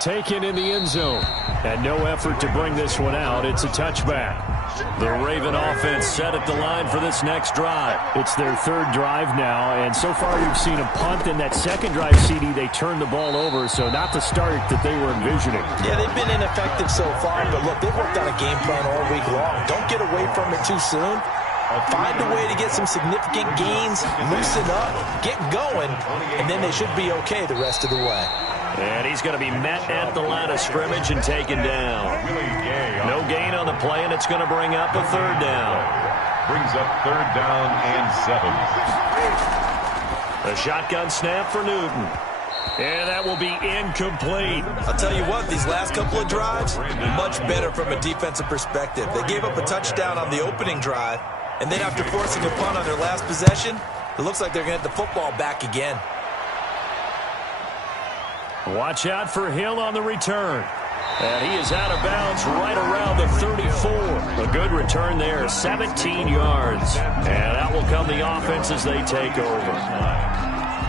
Taken in the end zone. And no effort to bring this one out. It's a touchback. The Raven offense set at the line for this next drive. It's their third drive now, and so far we've seen a punt. In that second drive, CD, they turned the ball over, so not the start that they were envisioning. Yeah, they've been ineffective so far, but look, they've worked on a game plan all week long. Don't get away from it too soon. Find a way to get some significant gains, loosen up, get going, and then they should be okay the rest of the way. And he's going to be met at the line of scrimmage and taken down. No gain on the play, and it's going to bring up a third down. Brings up third down and 7. A shotgun snap for Newton. And that will be incomplete. I'll tell you what, these last couple of drives, much better from a defensive perspective. They gave up a touchdown on the opening drive, and then after forcing a punt on their last possession, it looks like they're going to get the football back again. Watch out for Hill on the return. And he is out of bounds right around the 34. A good return there, 17 yards. And that will come the offense as they take over.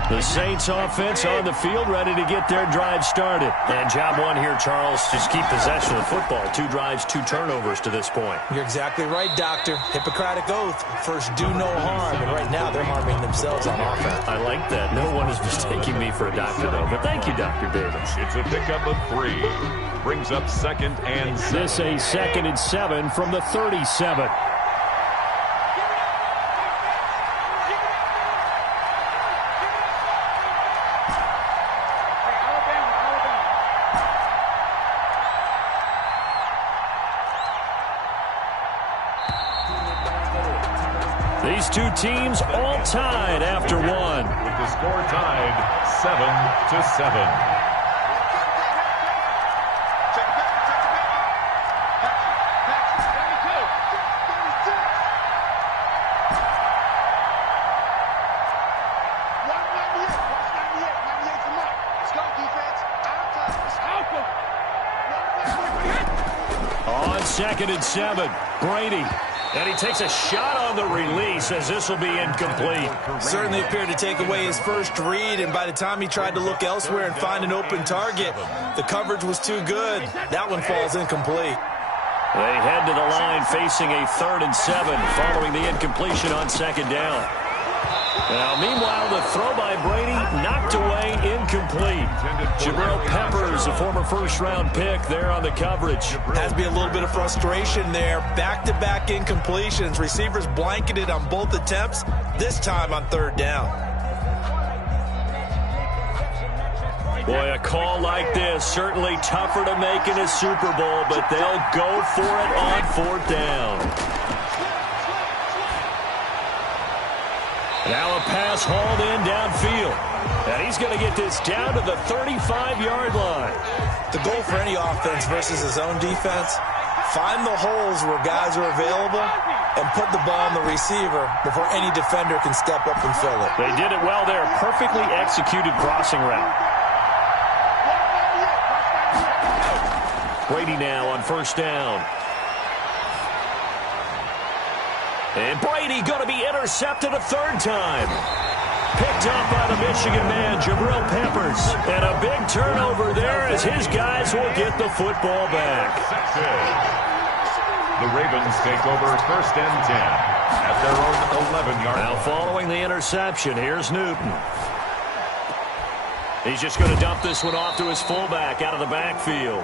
The Saints offense on the field, ready to get their drive started. And job one here, Charles, just keep possession of the football. 2 drives, 2 turnovers to this point. You're exactly right, Doctor. Hippocratic oath. First, do no harm. And right now, they're harming themselves on offense. I like that. No one is mistaking me for a doctor, though. But thank you, Dr. Davis. It's a pickup of 3. Brings up second and 7. This a 2nd and 7 from the 37. These two teams all tied after one. With the score tied 7-7. On 2nd and 7, Brady. And he takes a shot on the release as this will be incomplete. Certainly appeared to take away his first read, and by the time he tried to look elsewhere and find an open target, the coverage was too good. That one falls incomplete. They head to the line facing a 3rd and 7 following the incompletion on 2nd down. Now, meanwhile, the throw by Brady knocked away, incomplete. Jabril Peppers, a former first-round pick, there on the coverage. Has to be a little bit of frustration there. Back-to-back incompletions. Receivers blanketed on both attempts, this time on 3rd down. Boy, a call like this, certainly tougher to make in a Super Bowl, but they'll go for it on 4th down. Now a pass hauled in downfield. And he's going to get this down to the 35-yard line. The goal for any offense versus his own defense, find the holes where guys are available and put the ball on the receiver before any defender can step up and fill it. They did it well there. Perfectly executed crossing route. Brady now on 1st down. And Brady going to be intercepted a 3rd time. Picked up by the Michigan man, Jabril Peppers. And a big turnover there as his guys will get the football back. The Ravens take over 1st and 10 at their own 11-yard line. Now following the interception, here's Newton. He's just going to dump this one off to his fullback out of the backfield.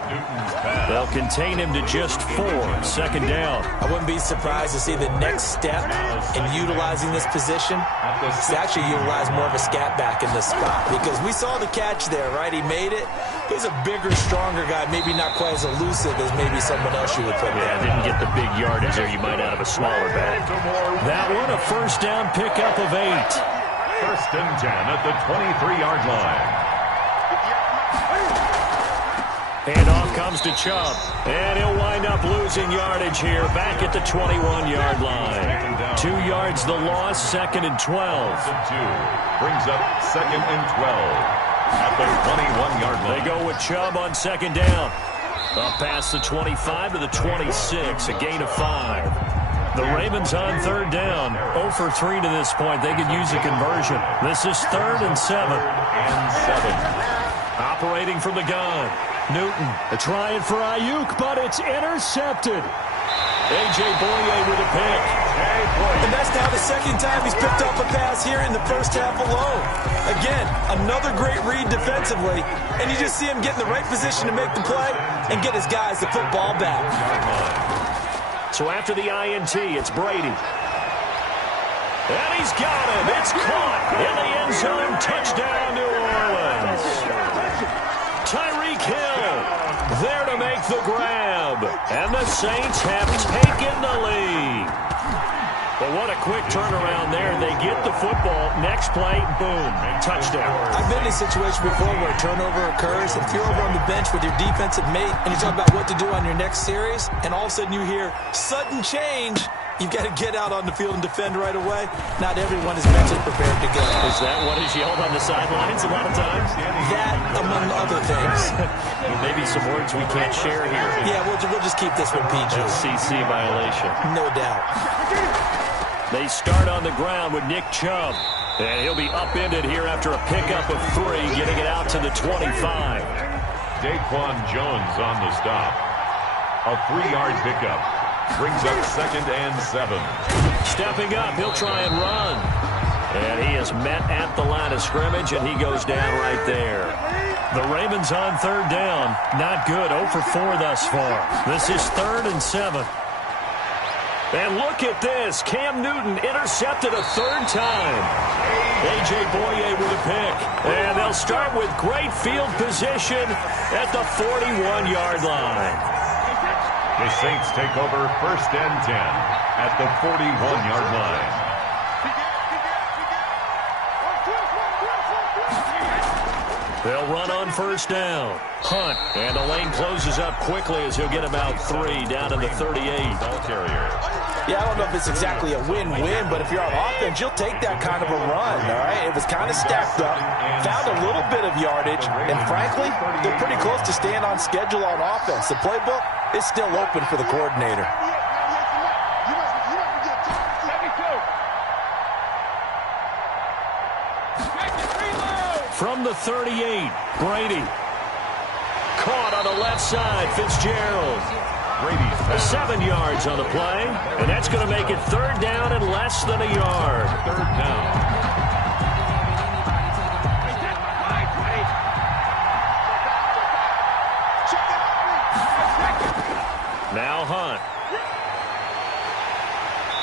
They'll contain him to just 4. 2nd down. I wouldn't be surprised to see the next step in utilizing this position is to actually utilize more of a scat back in this spot. Because we saw the catch there, right? He made it. He's a bigger, stronger guy, maybe not quite as elusive as maybe someone else you would put there. Yeah, didn't get the big yardage there you might out of a smaller back. That one a 1st down pickup of 8. 1st and 10 at the 23-yard line. Handoff comes to Chubb, and he'll wind up losing yardage here back at the 21-yard line. 2 yards the loss, 2nd and 12. Brings up 2nd and 12 at the 21-yard line. They go with Chubb on 2nd down. Up past the 25 to the 26, a gain of 5. The Ravens on 3rd down, 0 for 3 to this point. They could use a conversion. This is 3rd and 7. And 7. Operating from the gun. Newton trying for Ayuk, but it's intercepted. A.J. Boye with a pick. And that's now the second time he's picked up a pass here in the first half alone. Again, another great read defensively, and you just see him get in the right position to make the play and get his guys the football back. So after the INT, it's Brady. And he's got him. It's caught in the end zone. Touchdown, New Orleans. Tyreek Hill there to make the grab. And the Saints have taken the lead. But what a quick turnaround there. They get the football. Next play, boom, touchdown. I've been in a situation before where a turnover occurs. If you're over on the bench with your defensive mate and you're talking about what to do on your next series, and all of a sudden you hear sudden change, you've got to get out on the field and defend right away. Not everyone is mentally prepared to go. Is that what is yelled on the sidelines a lot of times? That, among other things. Maybe some words we can't share here. Yeah, we'll just keep this one PG. FCC violation. No doubt. They start on the ground with Nick Chubb. And he'll be upended here after a pickup of 3, getting it out to the 25. Daquan Jones on the stop. A 3-yard pickup. Brings up 2nd and 7. Stepping up, he'll try and run. And he is met at the line of scrimmage, and he goes down right there. The Ravens on 3rd down. Not good, 0 for 4 thus far. This is 3rd and 7. And look at this. Cam Newton intercepted a 3rd time. A.J. Boye with a pick. And they'll start with great field position at the 41-yard line. The Saints take over 1st and 10 at the 41-yard line. They'll run on 1st down. Hunt. And the lane closes up quickly as he'll get about 3 down to the 38. Ball carrier. Yeah, I don't know if it's exactly a win-win, but if you're on offense, you'll take that kind of a run, all right? It was kind of stacked up, found a little bit of yardage, and frankly, they're pretty close to staying on schedule on offense. The playbook is still open for the coordinator. From the 38, Brady. Caught on the left side, Fitzgerald. Brady's 7 yards on the play, and that's going to make it 3rd down and less than a yard. 3rd down. Now Hunt.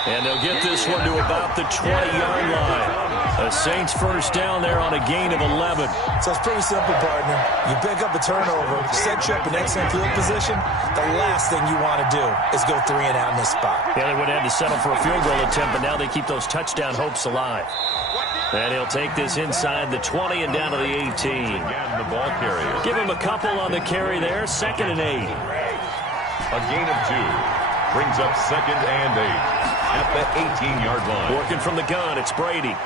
And they'll get this one to about the 20-yard line. The Saints 1st down there on a gain of 11. So it's pretty simple, partner. You pick up a turnover, set you up in excellent field position. The last thing you want to do is go 3 and out in this spot. Yeah, they would have had to settle for a field goal attempt, but now they keep those touchdown hopes alive. And he'll take this inside the 20 and down to the 18. Again, the ball carrier. Give him a couple on the carry there. 2nd and 8. A gain of 2. Brings up 2nd and 8 at the 18-yard line. Working from the gun, it's Brady.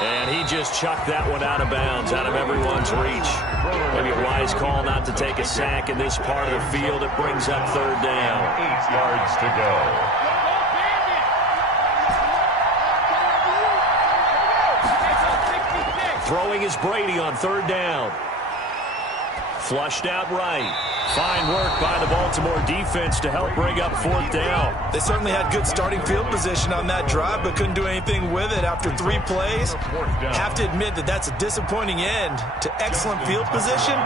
And he just chucked that one out of bounds, out of everyone's reach. Maybe a wise call not to take a sack in this part of the field. It brings up 3rd down. 8 yards to go. Throwing is Brady on 3rd down. Flushed out right. Fine work by the Baltimore defense to help bring up 4th down. They certainly had good starting field position on that drive, but couldn't do anything with it after 3 plays. Have to admit that that's a disappointing end to excellent field position.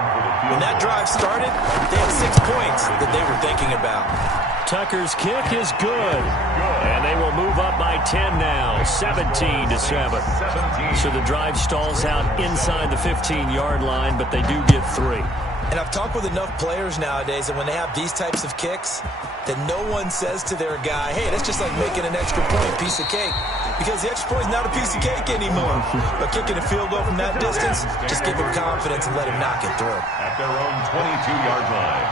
When that drive started, they had 6 points that they were thinking about. Tucker's kick is good. And they will move up by 10 now, 17-7. So the drive stalls out inside the 15-yard line, but they do get 3. And I've talked with enough players nowadays that when they have these types of kicks, that no one says to their guy, hey, that's just like making an extra point, piece of cake. Because the extra point is not a piece of cake anymore. But kicking a field goal from that distance, just give him confidence and let him knock it through. At their own 22-yard line.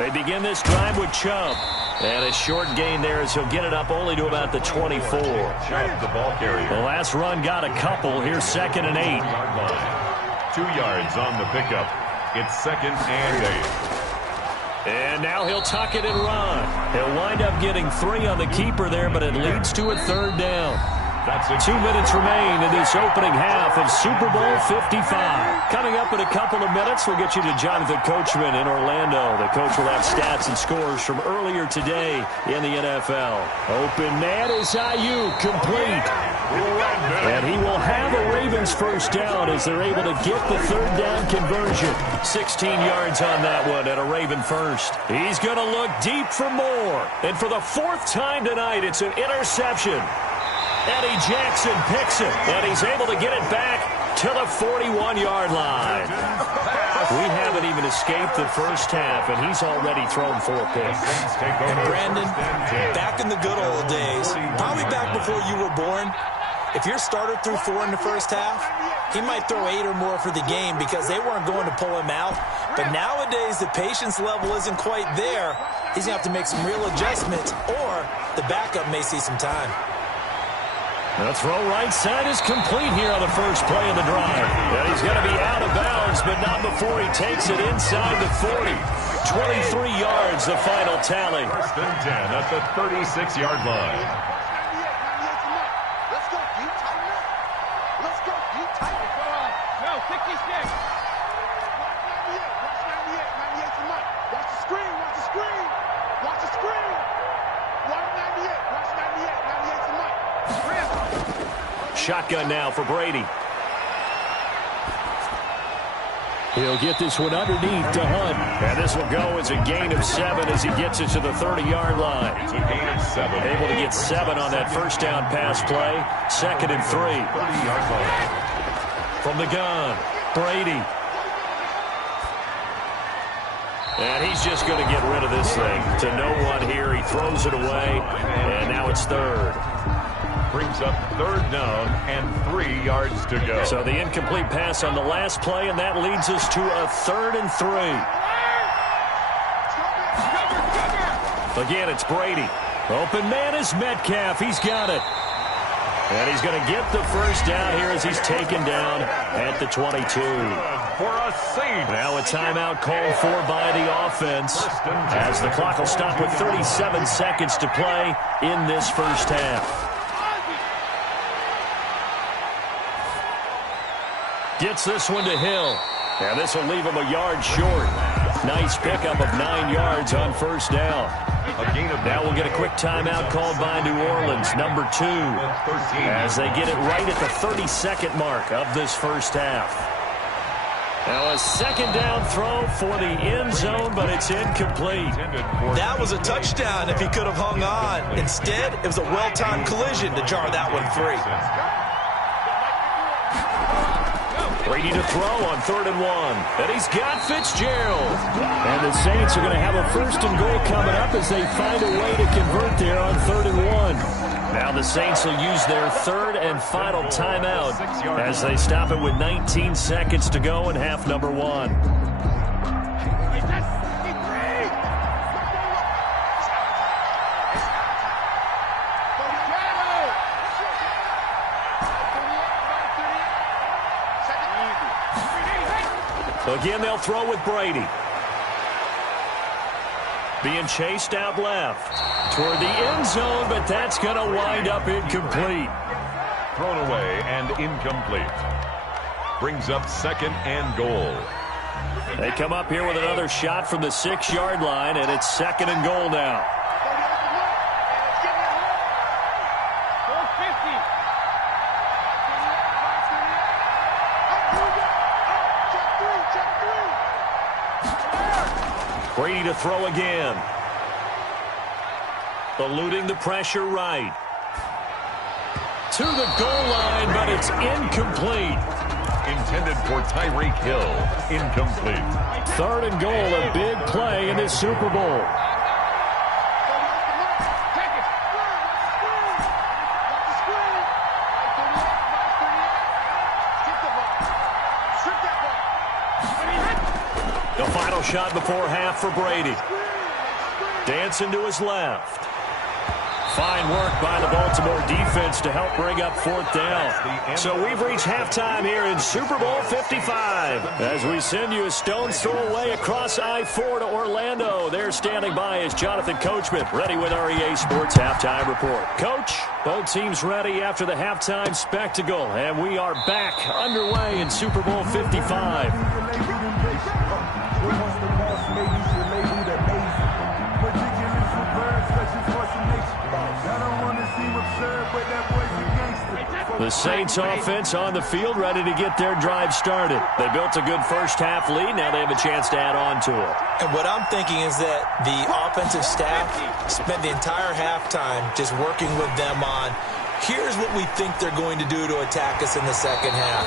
They begin this drive with Chubb. And a short gain there as he'll get it up only to about the 24. Chubb, the ball carrier. The last run got a couple. Here's 2nd and 8. 2 yards on the pickup. It's 2nd and 8. And now he'll tuck it and run. He'll wind up getting 3 on the keeper there, but it leads to a 3rd down. 2 minutes remain in this opening half of Super Bowl 55. Coming up in a couple of minutes, we'll get you to Jonathan Coachman in Orlando. The coach will have stats and scores from earlier today in the NFL. Open man is Ayuk, complete. And he will have a Ravens first down as they're able to get the third down conversion. 16 yards on that one and a Raven first. He's going to look deep for more. And for the fourth time tonight, it's an interception. Eddie Jackson picks it, and he's able to get it back to the 41-yard line. We haven't even escaped the first half, and he's already thrown 4 picks. And Brandon, back in the good old days, probably back before you were born, if your starter threw 4 in the first half, he might throw 8 or more for the game because they weren't going to pull him out. But nowadays, the patience level isn't quite there. He's going to have to make some real adjustments, or the backup may see some time. The throw right side is complete here on the first play of the drive. And he's going to be out of bounds, but not before he takes it inside the 40. 23 yards, the final tally. First and 10 at the 36-yard line. Let's go, you tighten up. Let's go, you tighten up. No, 66. Watch 98. 98's the mic. Watch the screen, watch the screen. Watch the screen. Watch 98. Watch 98. 98's the mic. Shotgun now for Brady. He'll get this one underneath to Hunt. And this will go as a gain of 7 as he gets it to the 30-yard line. It's a gain of 7. Able to get 7 on that first down pass play. 2nd and 3. 30-yard line. From the gun, Brady. And he's just going to get rid of this thing to no one here. He throws it away, and now it's 3rd. Brings up 3rd down and 3 yards to go. So the incomplete pass on the last play, and that leads us to a 3rd and 3. Again, it's Brady. Open man is Metcalf. He's got it. And he's going to get the first down here as he's taken down at the 22. For a Saints. Now a timeout called for by the offense as the clock will stop with 37 seconds to play in this first half. Gets this one to Hill. And this will leave him a yard short. Nice pickup of 9 yards on first down. Now we'll get a quick timeout called by New Orleans, number 2, as they get it right at the 32nd mark of this first half. Now a second down throw for the end zone, but it's incomplete. That was a touchdown if he could have hung on. Instead, it was a well-timed collision to jar that one free. Brady to throw on 3rd and 1. And he's got Fitzgerald. And the Saints are going to have a 1st and goal coming up as they find a way to convert there on 3rd and 1. Now the Saints will use their 3rd and final timeout as they stop it with 19 seconds to go in half number 1. Again, they'll throw with Brady. Being chased out left toward the end zone, but that's going to wind up incomplete. Thrown away and incomplete. Brings up 2nd and goal. They come up here with another shot from the 6-yard line, and it's 2nd and goal now. Brady to throw again. Eluding the pressure right. To the goal line, but it's incomplete. Intended for Tyreek Hill. Incomplete. 3rd and goal, a big play in this Super Bowl. The final shot before half for Brady. Dancing to his left. Fine work by the Baltimore defense to help bring up 4th down. So we've reached halftime here in Super Bowl 55. As we send you a stone's throw away across I-4 to Orlando. There standing by is Jonathan Coachman, ready with our EA Sports Halftime Report. Coach, both teams ready after the halftime spectacle, and we are back underway in Super Bowl 55. The Saints offense on the field, ready to get their drive started. They built a good first-half lead. Now they have a chance to add on to it. And what I'm thinking is that the offensive staff spent the entire halftime just working with them on, here's what we think they're going to do to attack us in the second half.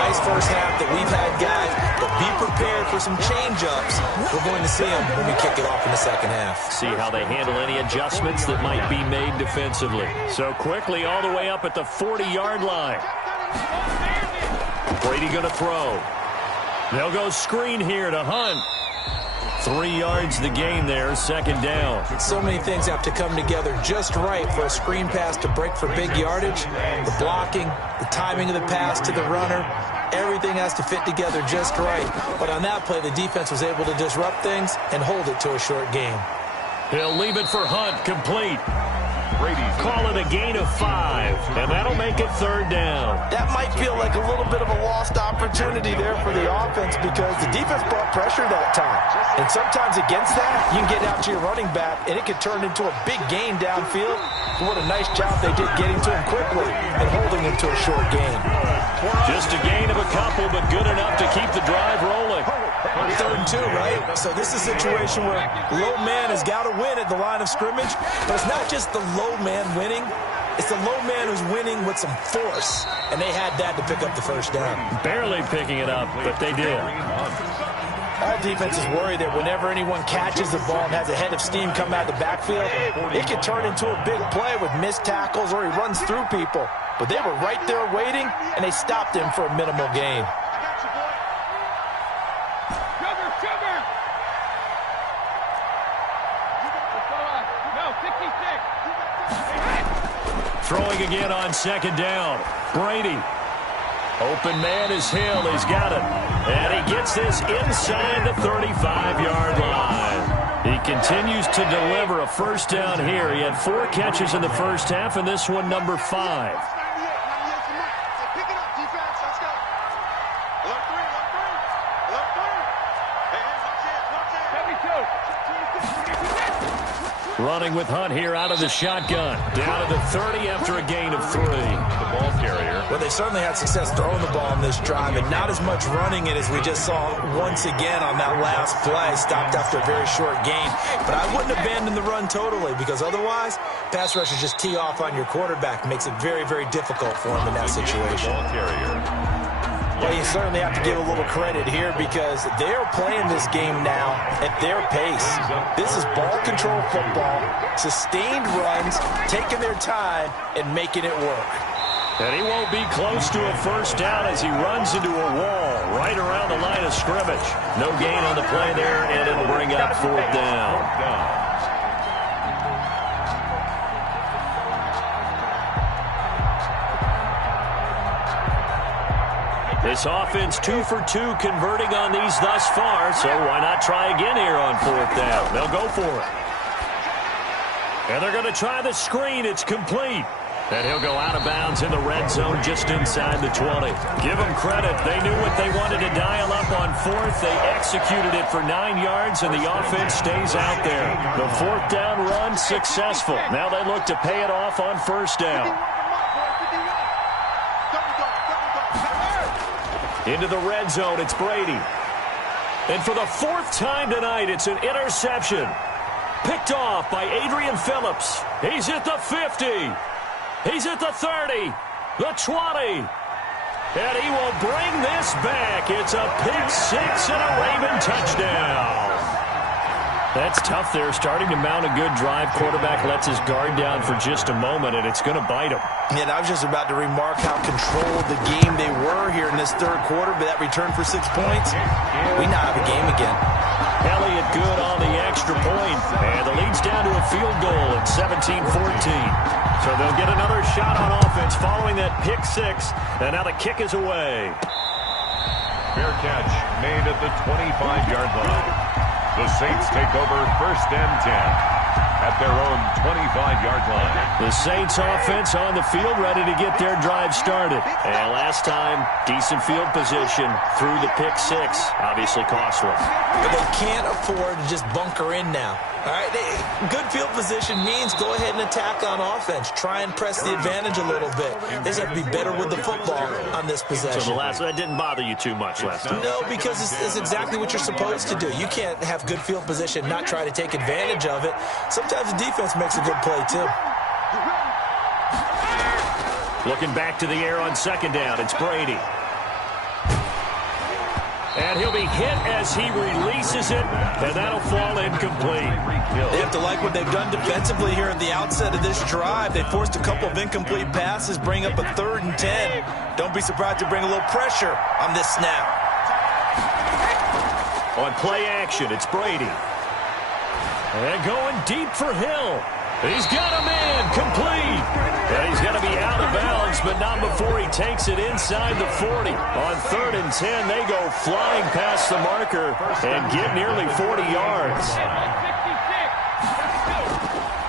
Nice first half that we've had, guys, but be prepared for some change-ups. We're going to see them when we kick it off in the second half. See how they handle any adjustments that might be made defensively. So quickly all the way up at the 40-yard line. Brady going to throw. They'll go screen here to Hunt. 3 yards the gain there, second down. So many things have to come together just right for a screen pass to break for big yardage. The blocking, the timing of the pass to the runner, everything has to fit together just right. But on that play, the defense was able to disrupt things and hold it to a short game. He'll leave it for Hunt, complete. Call it a gain of 5, and that'll make it 3rd down. That might feel like a little bit of a lost opportunity there for the offense because the defense brought pressure that time. And sometimes against that, you can get out to your running back, and it can turn into a big gain downfield. But what a nice job they did getting to him quickly and holding him to a short gain. Just a gain of a couple, but good enough to keep the drive rolling. 3rd and 2, right? So this is a situation where low man has got to win at the line of scrimmage, but it's not just the low man winning. It's the low man who's winning with some force, and they had that to pick up the first down. Barely picking it up, but they did. All defenses worry that whenever anyone catches the ball and has a head of steam come out of the backfield, it can turn into a big play with missed tackles or he runs through people. But they were right there waiting, and they stopped him for a minimal gain. Throwing again on second down. Brady. Open man is Hill. He's got it. And he gets this inside the 35-yard line. He continues to deliver a first down here. He had 4 catches in the first half, and this one number 5. Running with Hunt here out of the shotgun. Down to the 30 after a gain of 3. The ball carrier. Well, they certainly had success throwing the ball on this drive, and not as much running it as we just saw once again on that last play. Stopped after a very short gain. But I wouldn't abandon the run totally, because otherwise, pass rushers just tee off on your quarterback. Makes it very, very difficult for him in that situation. Ball carrier. Well, you certainly have to give a little credit here because they're playing this game now at their pace. This is ball control football, sustained runs, taking their time, and making it work. And he won't be close to a first down as he runs into a wall right around the line of scrimmage. No gain on the play there, and it'll bring up 4th down. This offense 2 for 2 converting on these thus far, so why not try again here on 4th down? They'll go for it. And they're going to try the screen. It's complete. And he'll go out of bounds in the red zone just inside the 20. Give them credit. They knew what they wanted to dial up on 4th. They executed it for 9 yards, and the offense stays out there. The 4th down run successful. Now they look to pay it off on 1st down. Into the red zone, it's Brady. And for the 4th time tonight, it's an interception. Picked off by Adrian Phillips. He's at the 50. He's at the 30. The 20. And he will bring this back. It's a pick 6 and a Raven touchdown. That's tough there, starting to mount a good drive. Quarterback lets his guard down for just a moment, and it's going to bite him. Yeah, I was just about to remark how controlled the game they were here in this 3rd quarter, but that return for 6 points, we now have a game again. Elliott good on the extra point, and the lead's down to a field goal at 17-14. So they'll get another shot on offense following that pick six, and now the kick is away. Fair catch made at the 25-yard line. The Saints take over 1st and 10 at their own 25-yard line. The Saints offense on the field ready to get their drive started. And last time, decent field position through the pick six. Obviously costly. But they can't afford to just bunker in now. All right, good field position means go ahead and attack on offense. Try and press the advantage a little bit. They just have to be better with the football on this possession. So that didn't bother you too much last time? No, because it's exactly what you're supposed to do. You can't have good field position, not try to take advantage of it. Sometimes the defense makes a good play, too. Looking back to the air on 2nd down, it's Brady. And he'll be hit as he releases it, and that'll fall incomplete. They have to like what they've done defensively here at the outset of this drive. They forced a couple of incomplete passes, bring up a 3rd and 10. Don't be surprised to bring a little pressure on this snap. On play action, it's Brady. And going deep for Hill. He's got a man, complete. And he's going to be out of bounds, but not before he takes it inside the 40. On 3rd and 10, they go flying past the marker and get nearly 40 yards.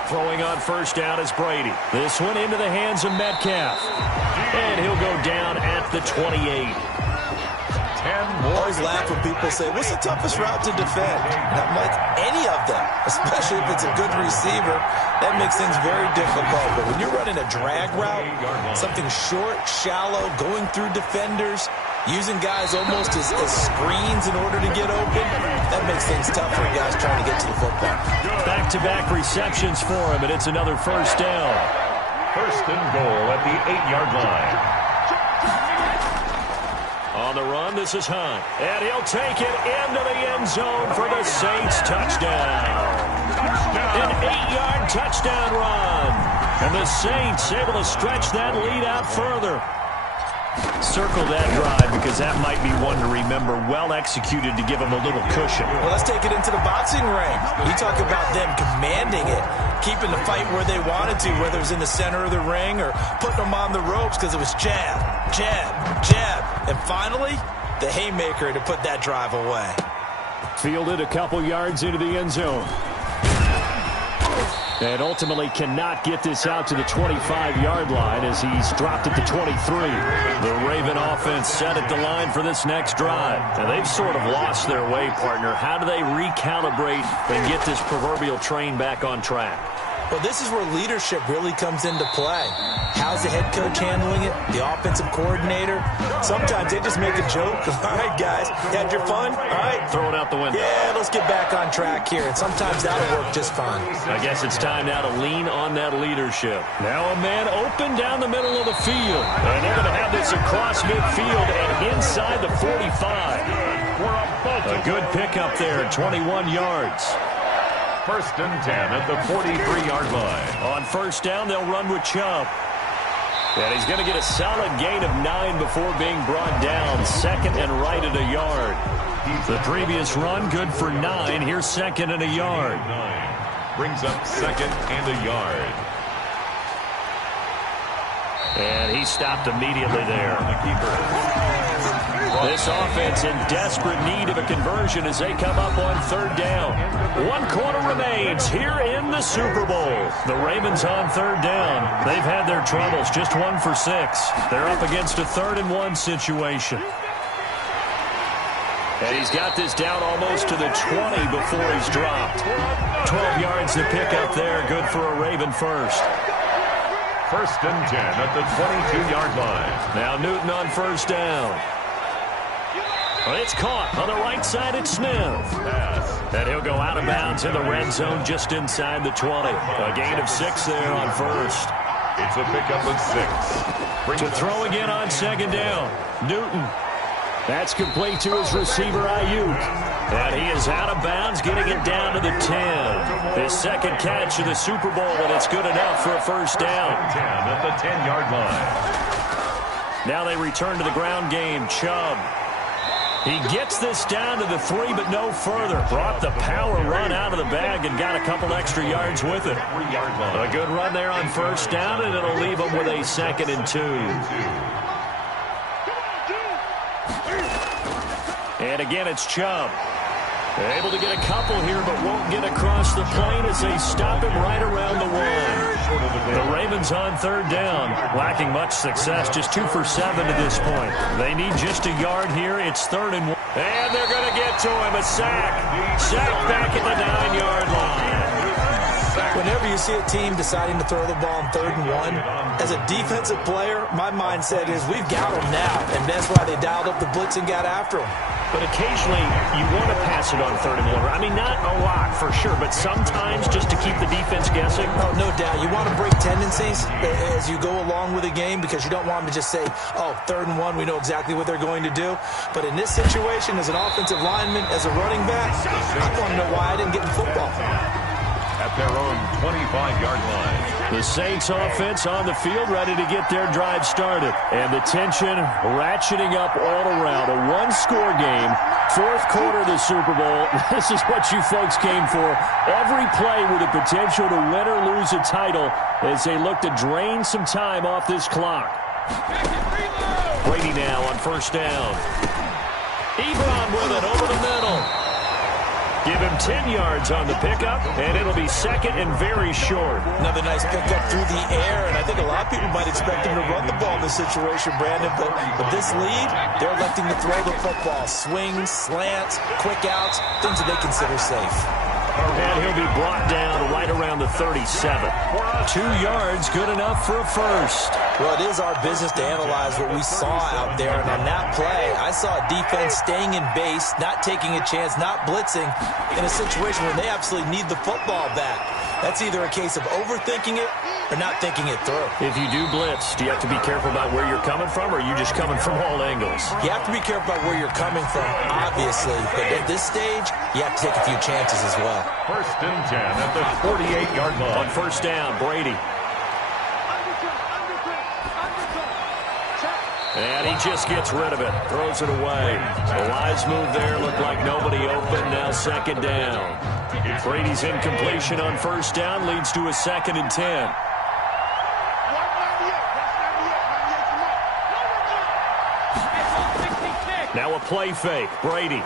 Throwing on 1st down is Brady. This one into the hands of Metcalf. And he'll go down at the 28. I always laugh when people say, what's the toughest route to defend? And I'm like, any of them, especially if it's a good receiver. That makes things very difficult. But when you're running a drag route, something short, shallow, going through defenders, using guys almost as screens in order to get open, that makes things tough for guys trying to get to the football. Back-to-back receptions for him, and it's another 1st down. 1st and goal at the 8-yard line. On the run, this is Hunt. And he'll take it into the end zone for the Saints touchdown. An 8-yard touchdown run. And the Saints able to stretch that lead out further. Circle that drive because that might be one to remember. Well executed to give them a little cushion. Well, let's take it into the boxing ring. You talk about them commanding it, keeping the fight where they wanted to, whether it was in the center of the ring or putting them on the ropes because it was jab, jab, jab. And finally, the haymaker to put that drive away. Fielded a couple yards into the end zone. And ultimately cannot get this out to the 25-yard line as he's dropped at the 23. The Raven offense set at the line for this next drive. And they've sort of lost their way, partner. How do they recalibrate and get this proverbial train back on track? Well, this is where leadership really comes into play. How's the head coach handling it? The offensive coordinator? Sometimes they just make a joke. All right, guys, you had your fun? All right. Throw it out the window. Yeah, let's get back on track here. And sometimes that'll work just fine. I guess it's time now to lean on that leadership. Now a man open down the middle of the field. And they're going to have this across midfield and inside the 45. A good pickup there, 21 yards. 1st and 10 at the 43-yard line. On 1st down, they'll run with Chubb. And he's going to get a solid gain of 9 before being brought down. 2nd and right at a yard. The previous run, good for 9. Here's 2nd and a yard. Brings up 2nd and a yard. And he stopped immediately there. This offense in desperate need of a conversion as they come up on 3rd down. 1 quarter remains here in the Super Bowl. The Ravens on 3rd down. They've had their troubles, just 1 for 6. They're up against a 3rd and 1 situation. And he's got this down almost to the 20 before he's dropped. 12 yards to pick up there, good for a Raven first. 1st and 10 at the 22-yard line. Now Newton on 1st down. It's caught on the right side. It's Smith. And he'll go out of bounds in the red zone just inside the 20. A gain of 6 there on 1st. It's a pickup of 6. To throw again on 2nd down. Newton. That's complete to his receiver, Ayuk. And he is out of bounds, getting it down to the 10. His 2nd catch of the Super Bowl, and it's good enough for a 1st down. 10 at the 10-yard line. Now they return to the ground game. Chubb. He gets this down to the 3, but no further. Brought the power run out of the bag and got a couple extra yards with it. A good run there on first down, and it'll leave him with a 2nd and 2. And again, it's Chubb. Able to get a couple here, but won't get across the plane as they stop him right around the 1. The Ravens on 3rd down, lacking much success, just 2 for 7 to this point. They need just a yard here. It's 3rd and 1. And they're going to get to him, a sack. Sack back at the 9-yard line. Whenever you see a team deciding to throw the ball on 3rd and 1, as a defensive player, my mindset is we've got them now, and that's why they dialed up the blitz and got after them. But occasionally, you want to pass it on 3rd and 1. I mean, not a lot for sure, but sometimes just to keep the defense guessing. Oh, no doubt. You want to break tendencies as you go along with a game because you don't want them to just say, oh, 3rd and 1, we know exactly what they're going to do. But in this situation, as an offensive lineman, as a running back, I want to know why I didn't get in football. At their own 25-yard line. The Saints offense on the field ready to get their drive started. And the tension ratcheting up all around. A one-score game, 4th quarter of the Super Bowl. This is what you folks came for. Every play with the potential to win or lose a title as they look to drain some time off this clock. Brady now on first down. Ebron with it over the middle. Give him 10 yards on the pickup, and it'll be 2nd and very short. Another nice pickup through the air, and I think a lot of people might expect him to run the ball in this situation, Brandon, but with this lead, they're electing to throw the football. Swings, slants, quick outs, things that they consider safe. And he'll be brought down right around the 37. 2 yards, good enough for a first. Well, it is our business to analyze what we saw out there, and on that play, I saw a defense staying in base, not taking a chance, not blitzing, in a situation where they absolutely need the football back. That's either a case of overthinking it or not thinking it through. If you do blitz, do you have to be careful about where you're coming from, or are you just coming from all angles? You have to be careful about where you're coming from, obviously, but at this stage, you have to take a few chances as well. 1st and 10 at the 48-yard line. On first down, Brady. And he just gets rid of it, throws it away. The wise move there, looked like nobody open, now 2nd down. Brady's incompletion on first down leads to a 2nd and 10. Now a play fake, Brady.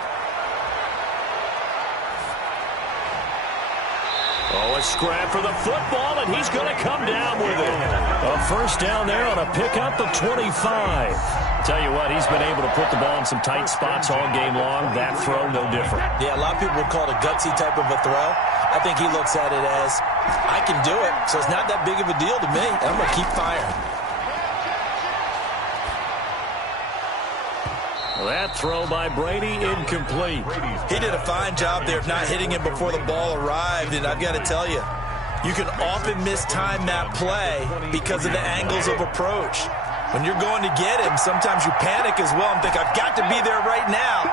Oh, a scrap for the football, and he's going to come down with it. A first down there on a pickup of 25. Tell you what, he's been able to put the ball in some tight spots all game long. That throw, no different. Yeah, a lot of people would call it a gutsy type of a throw. I think he looks at it as, I can do it, so it's not that big of a deal to me, and I'm going to keep firing. That throw by Brady, incomplete. He did a fine job there of not hitting him before the ball arrived, and I've got to tell you, you can often mistime that play because of the angles of approach. When you're going to get him, sometimes you panic as well and think, I've got to be there right now.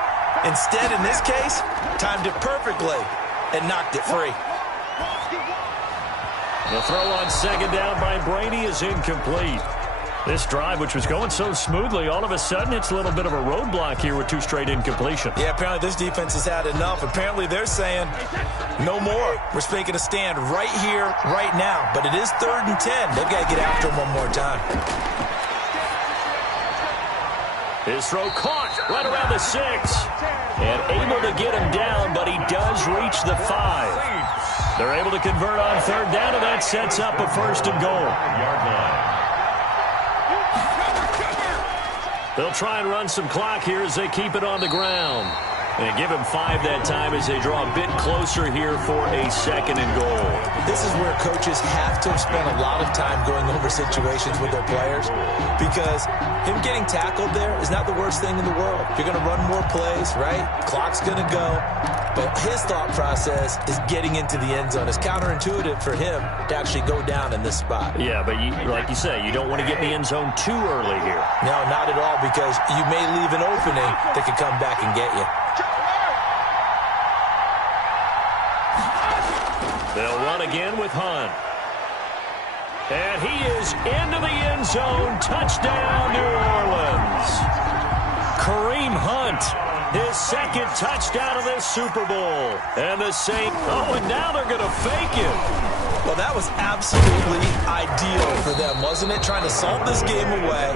Instead, in this case, timed it perfectly and knocked it free. The throw on 2nd down by Brady is incomplete. This drive, which was going so smoothly, all of a sudden it's a little bit of a roadblock here with 2 straight incompletions. Yeah, apparently this defense has had enough. Apparently they're saying, no more. We're making a stand right here, right now. But it is 3rd and 10. They've got to get after him one more time. His throw caught right around the 6. And able to get him down, but he does reach the 5. They're able to convert on 3rd down, and that sets up a 1st and goal. They'll try and run some clock here as they keep it on the ground. And give him 5 that time as they draw a bit closer here for a 2nd and goal. This is where coaches have to have spent a lot of time going over situations with their players, because him getting tackled there is not the worst thing in the world. You're going to run more plays, right? Clock's going to go. But his thought process is getting into the end zone. It's counterintuitive for him to actually go down in this spot. Yeah, but like you say, you don't want to get in the end zone too early here. No, not at all, because you may leave an opening that could come back and get you. They'll run again with Hunt. And he is into the end zone. Touchdown, New Orleans. Kareem Hunt his second touchdown of this Super Bowl. And the Saints, and now they're going to fake it. Well, that was absolutely ideal for them, wasn't it? Trying to salt this game away.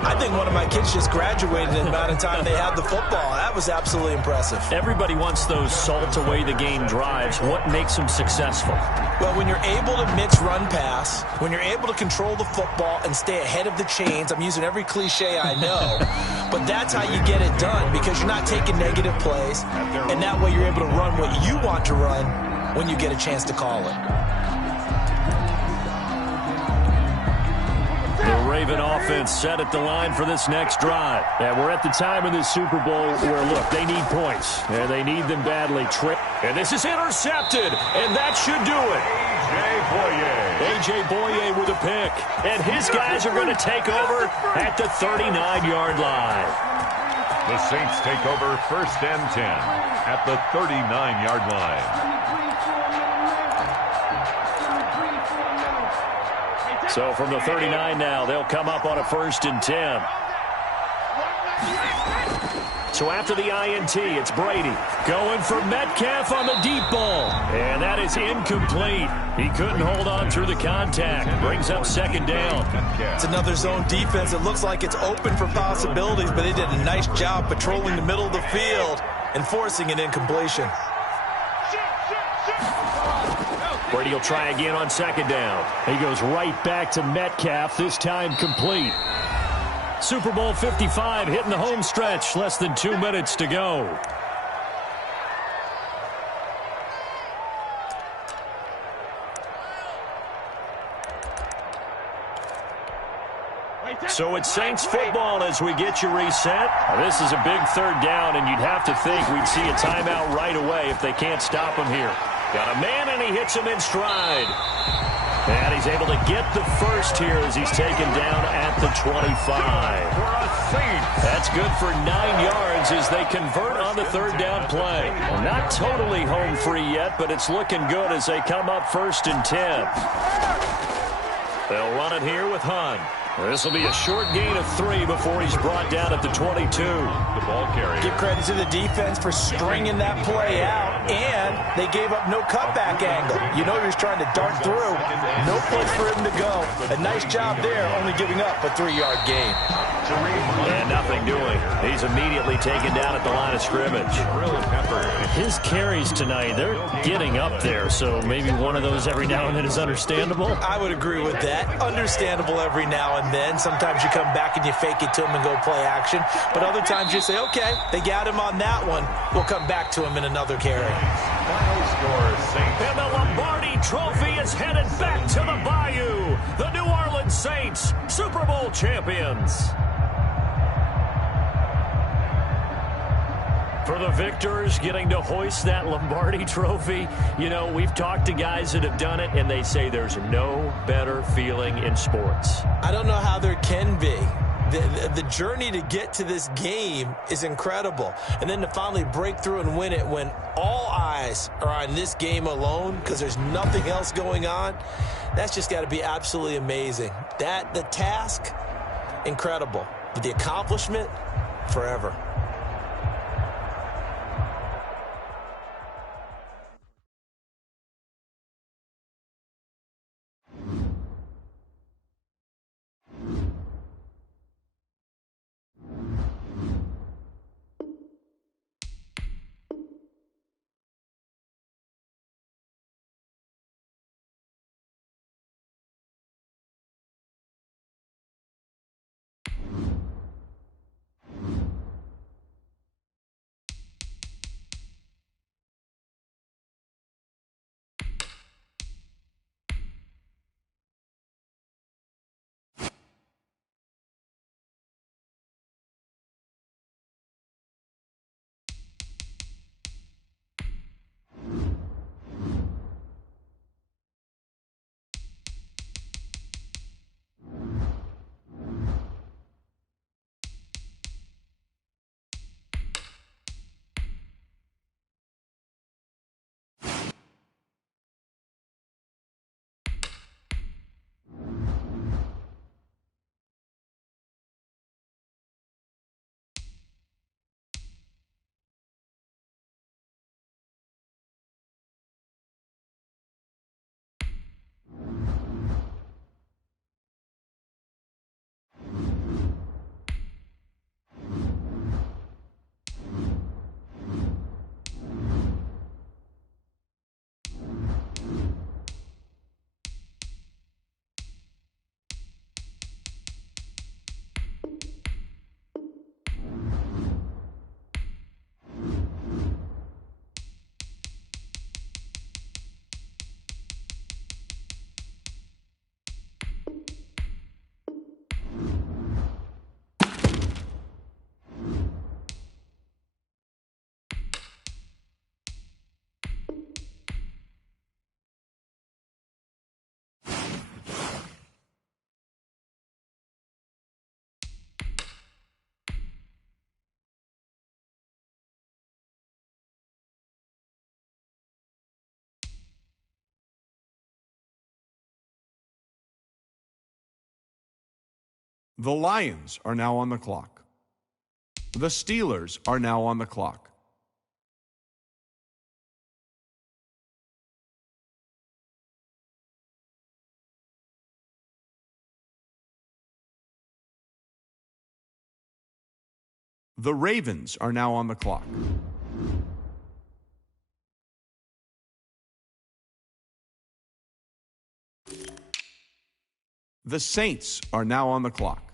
I think one of my kids just graduated in the amount of time they had the football. That was absolutely impressive. Everybody wants those salt away the game drives. What makes them successful? Well, when you're able to mix run pass, when you're able to control the football and stay ahead of the chains, I'm using every cliche I know, but that's how you get it done because you're not taking negative plays, and that way you're able to run what you want to run when you get a chance to call it. The Raven offense set at the line for this next drive. And we're at the time in this Super Bowl where, look, they need points. And they need them badly. And this is intercepted. And that should do it. A.J. Boye with a pick. And his guys are going to take over at the 39-yard line. The Saints take over 1st and 10 at the 39-yard line. So from the 39 now, they'll come up on a 1st and 10. So after the INT, it's Brady going for Metcalf on the deep ball. And that is incomplete. He couldn't hold on through the contact. Brings up 2nd down. It's another zone defense. It looks like it's open for possibilities, but they did a nice job patrolling the middle of the field and forcing an incompletion. Brady will try again on 2nd down. He goes right back to Metcalf, this time complete. Super Bowl 55 hitting the home stretch, less than 2 minutes to go. So it's Saints football as we get you reset. This is a big 3rd down, and you'd have to think we'd see a timeout right away if they can't stop him here. Got a man, and he hits him in stride. And he's able to get the first here as he's taken down at the 25. That's good for 9 yards as they convert on the 3rd down play. Well, not totally home free yet, but it's looking good as they come up 1st and 10. They'll run it here with Hunt. This will be a short gain of 3 before he's brought down at the 22. The ball carrier. Give credit to the defense for stringing that play out, and they gave up no cutback angle. You know he was trying to dart through. No place for him to go. A nice job there, only giving up a 3-yard gain. And nothing doing. He's immediately taken down at the line of scrimmage. His carries tonight, they're getting up there, so maybe one of those every now and then is understandable. I would agree with that. Understandable every now and then. Sometimes you come back and you fake it to him and go play action. But other times you say, okay, they got him on that one. We'll come back to him in another carry. Final score, Saints. And the Lombardi Trophy is headed back to the Bayou. The New Orleans Saints, Super Bowl champions. For the victors, getting to hoist that Lombardi Trophy, you know, we've talked to guys that have done it, and they say there's no better feeling in sports. I don't know how there can be. The journey to get to this game is incredible. And then to finally break through and win it when all eyes are on this game alone because there's nothing else going on, that's just got to be absolutely amazing. The task, incredible. But the accomplishment, forever. The Lions are now on the clock. The Steelers are now on the clock. The Ravens are now on the clock. The Saints are now on the clock.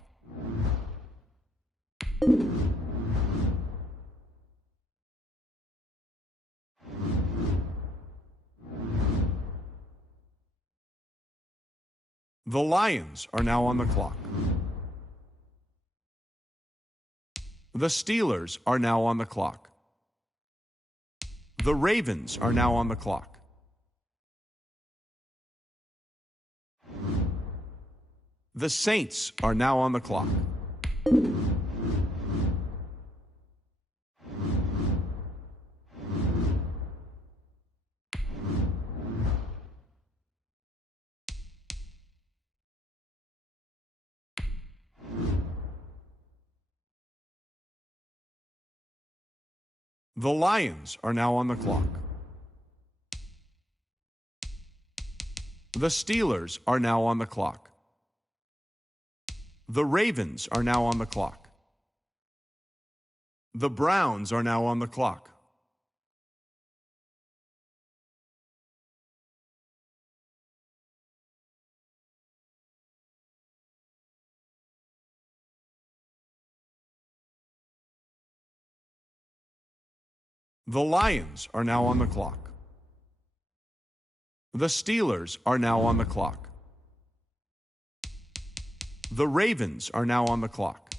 The Lions are now on the clock. The Steelers are now on the clock. The Ravens are now on the clock. The Saints are now on the clock. The Lions are now on the clock. The Steelers are now on the clock. The Ravens are now on the clock. The Browns are now on the clock. The Lions are now on the clock. The Steelers are now on the clock. The Ravens are now on the clock.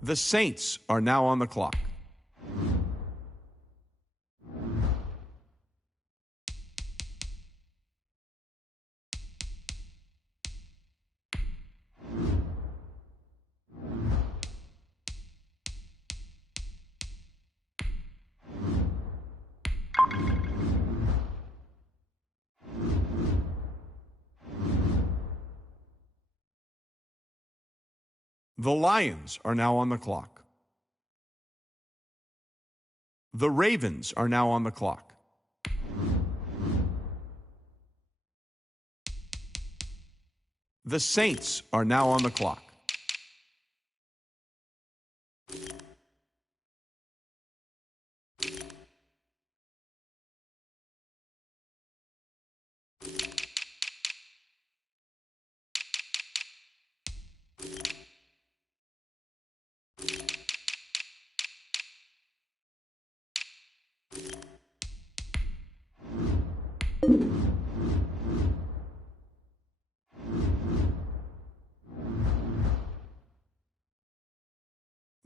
The Saints are now on the clock. The Lions are now on the clock. The Ravens are now on the clock. The Saints are now on the clock.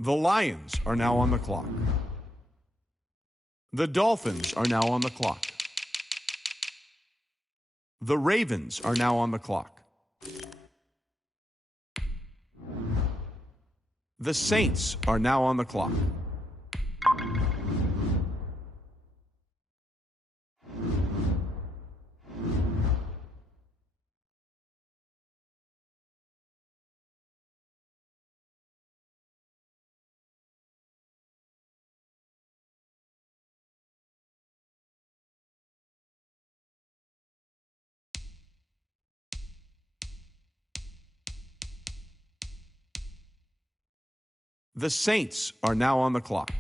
The Lions are now on the clock. The Dolphins are now on the clock. The Ravens are now on the clock. The Saints are now on the clock. The Saints are now on the clock.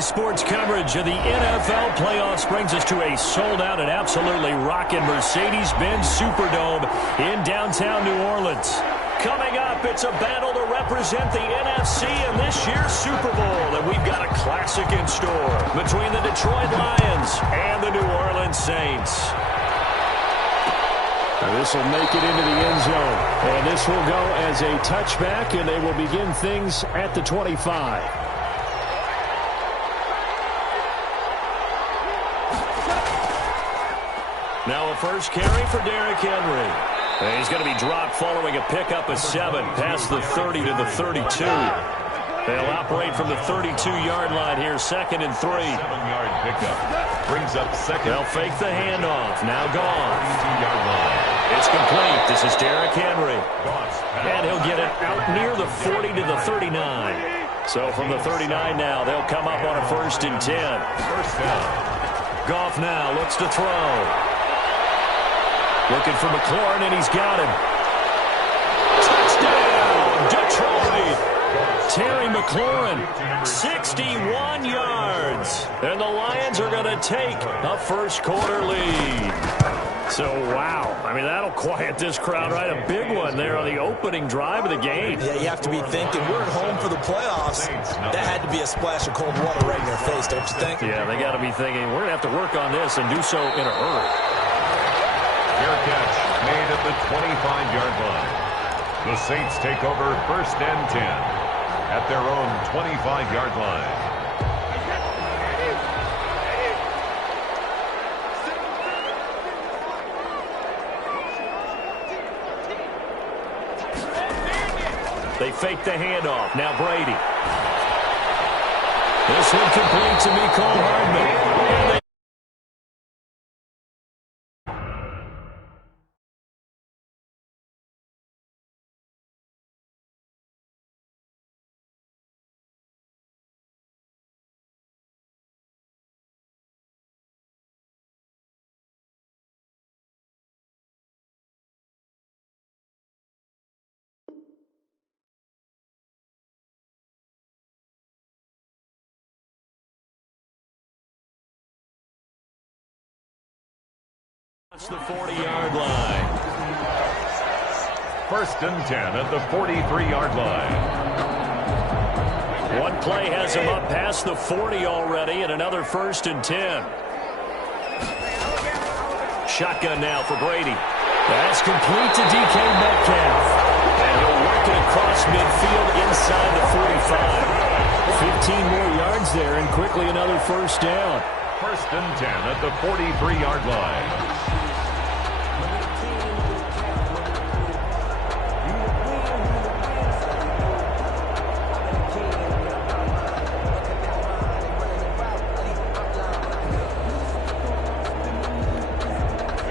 Today's sports coverage of the NFL playoffs brings us to a sold-out and absolutely rocking Mercedes-Benz Superdome in downtown New Orleans. Coming up, it's a battle to represent the NFC in this year's Super Bowl, and we've got a classic in store between the Detroit Lions and the New Orleans Saints. This will make it into the end zone, and this will go as a touchback, and they will begin things at the 25. Now a first carry for Derrick Henry. And he's going to be dropped following a pickup of 7 past the 30 to the 32. They'll operate from the 32-yard line here, 2nd and 3. 7-yard pickup. Brings up second. They'll fake the handoff. Now gone. 32-yard line. It's complete. This is Derrick Henry. And he'll get it out near the 40 to the 39. So from the 39 now, they'll come up on a 1st and 10. First down. Goff now looks to throw. Looking for McLaurin, and he's got him. Touchdown, Detroit! Terry McLaurin, 61 yards. And the Lions are going to take a first-quarter lead. So, wow. I mean, that'll quiet this crowd, right? A big one there on the opening drive of the game. Yeah, you have to be thinking, we're at home for the playoffs. That had to be a splash of cold water right in their face, don't you think? Yeah, they got to be thinking, we're going to have to work on this and do so in a hurry. Fair catch made at the 25-yard line. The Saints take over 1st and 10 at their own 25-yard line. They fake the handoff. Now Brady. This one complete to Mecole Hardman. That's the 40-yard line. 1st and 10 at the 43-yard line. One play has him up past the 40 already, and another 1st and 10. Shotgun now for Brady. That's complete to DK Metcalf. And he'll work it across midfield inside the 45. 15 more yards there, and quickly another 1st down. 1st and 10 at the 43-yard line.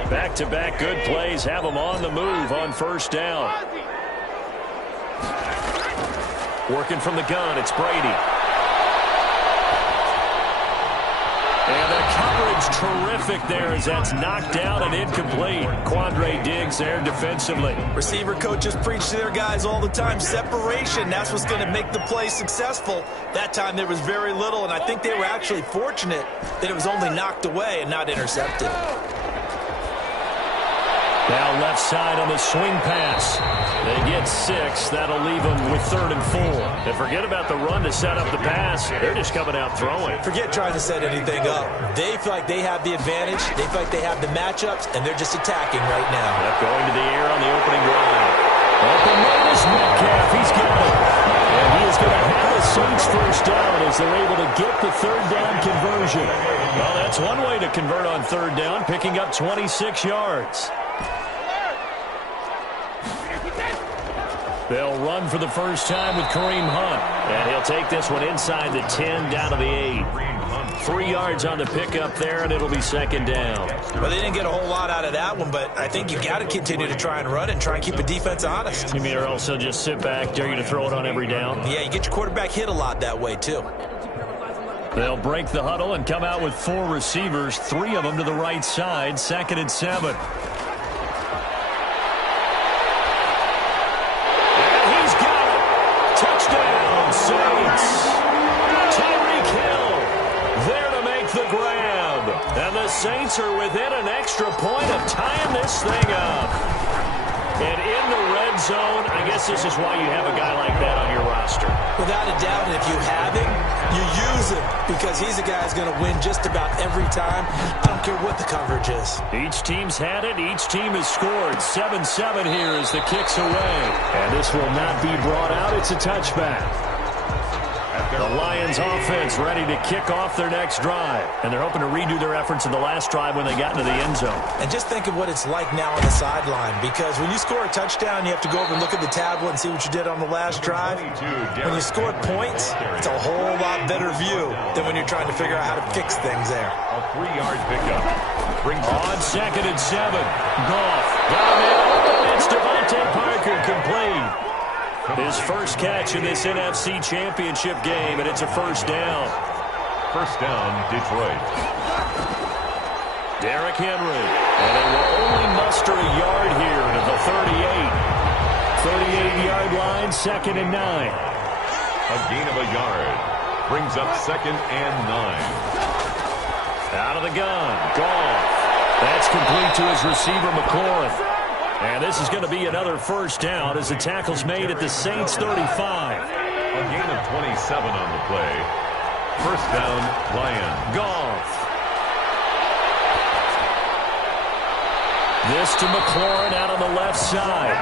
Back-to-back good plays have them on the move on 1st down. Working from the gun, it's Brady. And the coverage terrific there as that's knocked down and incomplete. Quandre Diggs there defensively. Receiver coaches preach to their guys all the time. Separation, that's what's going to make the play successful. That time there was very little, and I think they were actually fortunate that it was only knocked away and not intercepted. Now left side on the swing pass. They get 6. That'll leave them with 3rd and 4. And forget about the run to set up the pass. They're just coming out throwing. Forget trying to set anything up. They feel like they have the advantage. They feel like they have the matchups, and they're just attacking right now. Yep, going to the air on the opening drive. Open man is Metcalf. He's got it. And he is going to have the Saints 1st down as they're able to get the 3rd down conversion. Well, that's one way to convert on 3rd down, picking up 26 yards. They'll run for the first time with Kareem Hunt. And he'll take this one inside the 10 down to the 8. 3 yards on the pickup there, and it'll be 2nd down. Well, they didn't get a whole lot out of that one, but I think you got to continue to try and run and try and keep the defense honest. You mean or else he'll just sit back, dare you to throw it on every down? Yeah, you get your quarterback hit a lot that way, too. They'll break the huddle and come out with 4 receivers, 3 of them to the right side, 2nd and 7. Saints are within an extra point of tying this thing up. And in the red zone, I guess this is why you have a guy like that on your roster. Without a doubt, and if you have him, you use him because he's a guy who's going to win just about every time. I don't care what the coverage is. Each team's had it. Each team has scored. 7-7 here as the kick's away. And this will not be brought out. It's a touchback. The Lions offense ready to kick off their next drive. And they're hoping to redo their efforts in the last drive when they got into the end zone. And just think of what it's like now on the sideline, because when you score a touchdown, you have to go over and look at the tablet and see what you did on the last drive. When you score points, it's a whole lot better view than when you're trying to figure out how to fix things there. A 3-yard pickup. Brings on 2nd and 7. Goff got him in. It's Devontae Parker complete. His first catch in this NFC Championship game, and it's a first down. First down, Detroit. Derrick Henry, and they will only muster a yard here to the 38. 38-yard line, 2nd and 9. A gain of a yard. Brings up 2nd and 9. Out of the gun, Goff. That's complete to his receiver, McLaurin. And this is going to be another first down as the tackle's made at the Saints' 35. A gain of 27 on the play. First down, Lions. Goff. This to McLaurin out on the left side.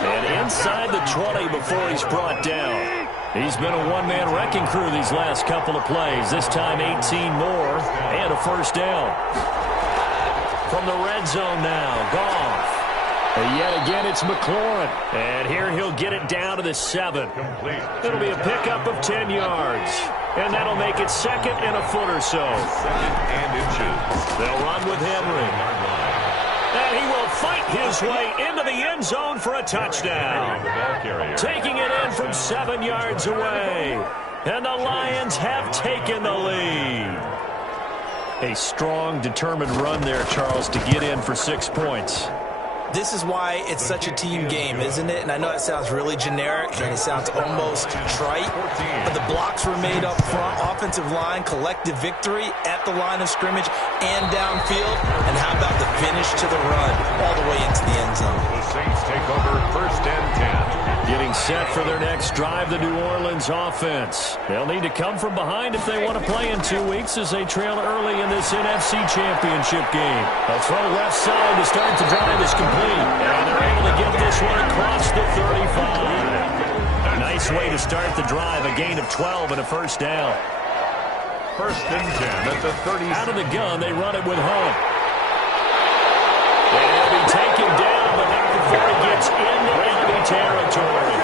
And inside the 20 before he's brought down. He's been a one-man wrecking crew these last couple of plays. This time 18 more and a first down. From the red zone now, Goff. And yet again, it's McLaurin. And here he'll get it down to the 7. Complete. It'll be a pickup of 10 yards. And that'll make it 2nd and a foot or so. 2nd and inches. They'll run with Henry. And he will fight his way into the end zone for a touchdown. Taking it in from 7 yards away. And the Lions have taken the lead. A strong, determined run there, Charles, to get in for 6 points. This is why it's such a team game, isn't it? And I know it sounds really generic and it sounds almost trite, but the blocks were made up front, offensive line, collective victory at the line of scrimmage and downfield. And how about the finish to the run all the way into the end zone? The Saints take over 1st and 10. Getting set for their next drive, the New Orleans offense. They'll need to come from behind if they want to play in 2 weeks as they trail early in this NFC Championship game. They'll throw left side to start the drive is complete. And they're able to get this one across the 35. Nice way to start the drive. A gain of 12 and a first down. 1st and 10 at the 30. Out of the gun, they run it with Hunt. And he'll be taken down, but not before he gets into enemy territory.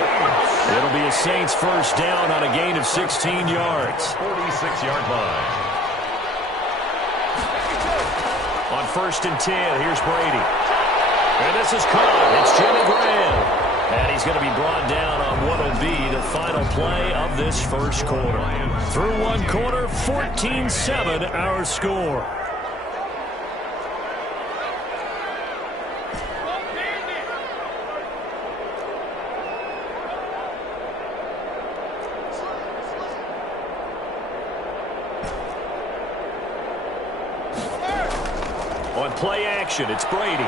It'll be a Saints first down on a gain of 16 yards. 46-yard line. On 1st and 10, here's Brady. And this is caught. It's Jimmy Graham. And he's going to be brought down on what will be the final play of this first quarter. Through 1 quarter, 14-7 our score. On play action, it's Brady.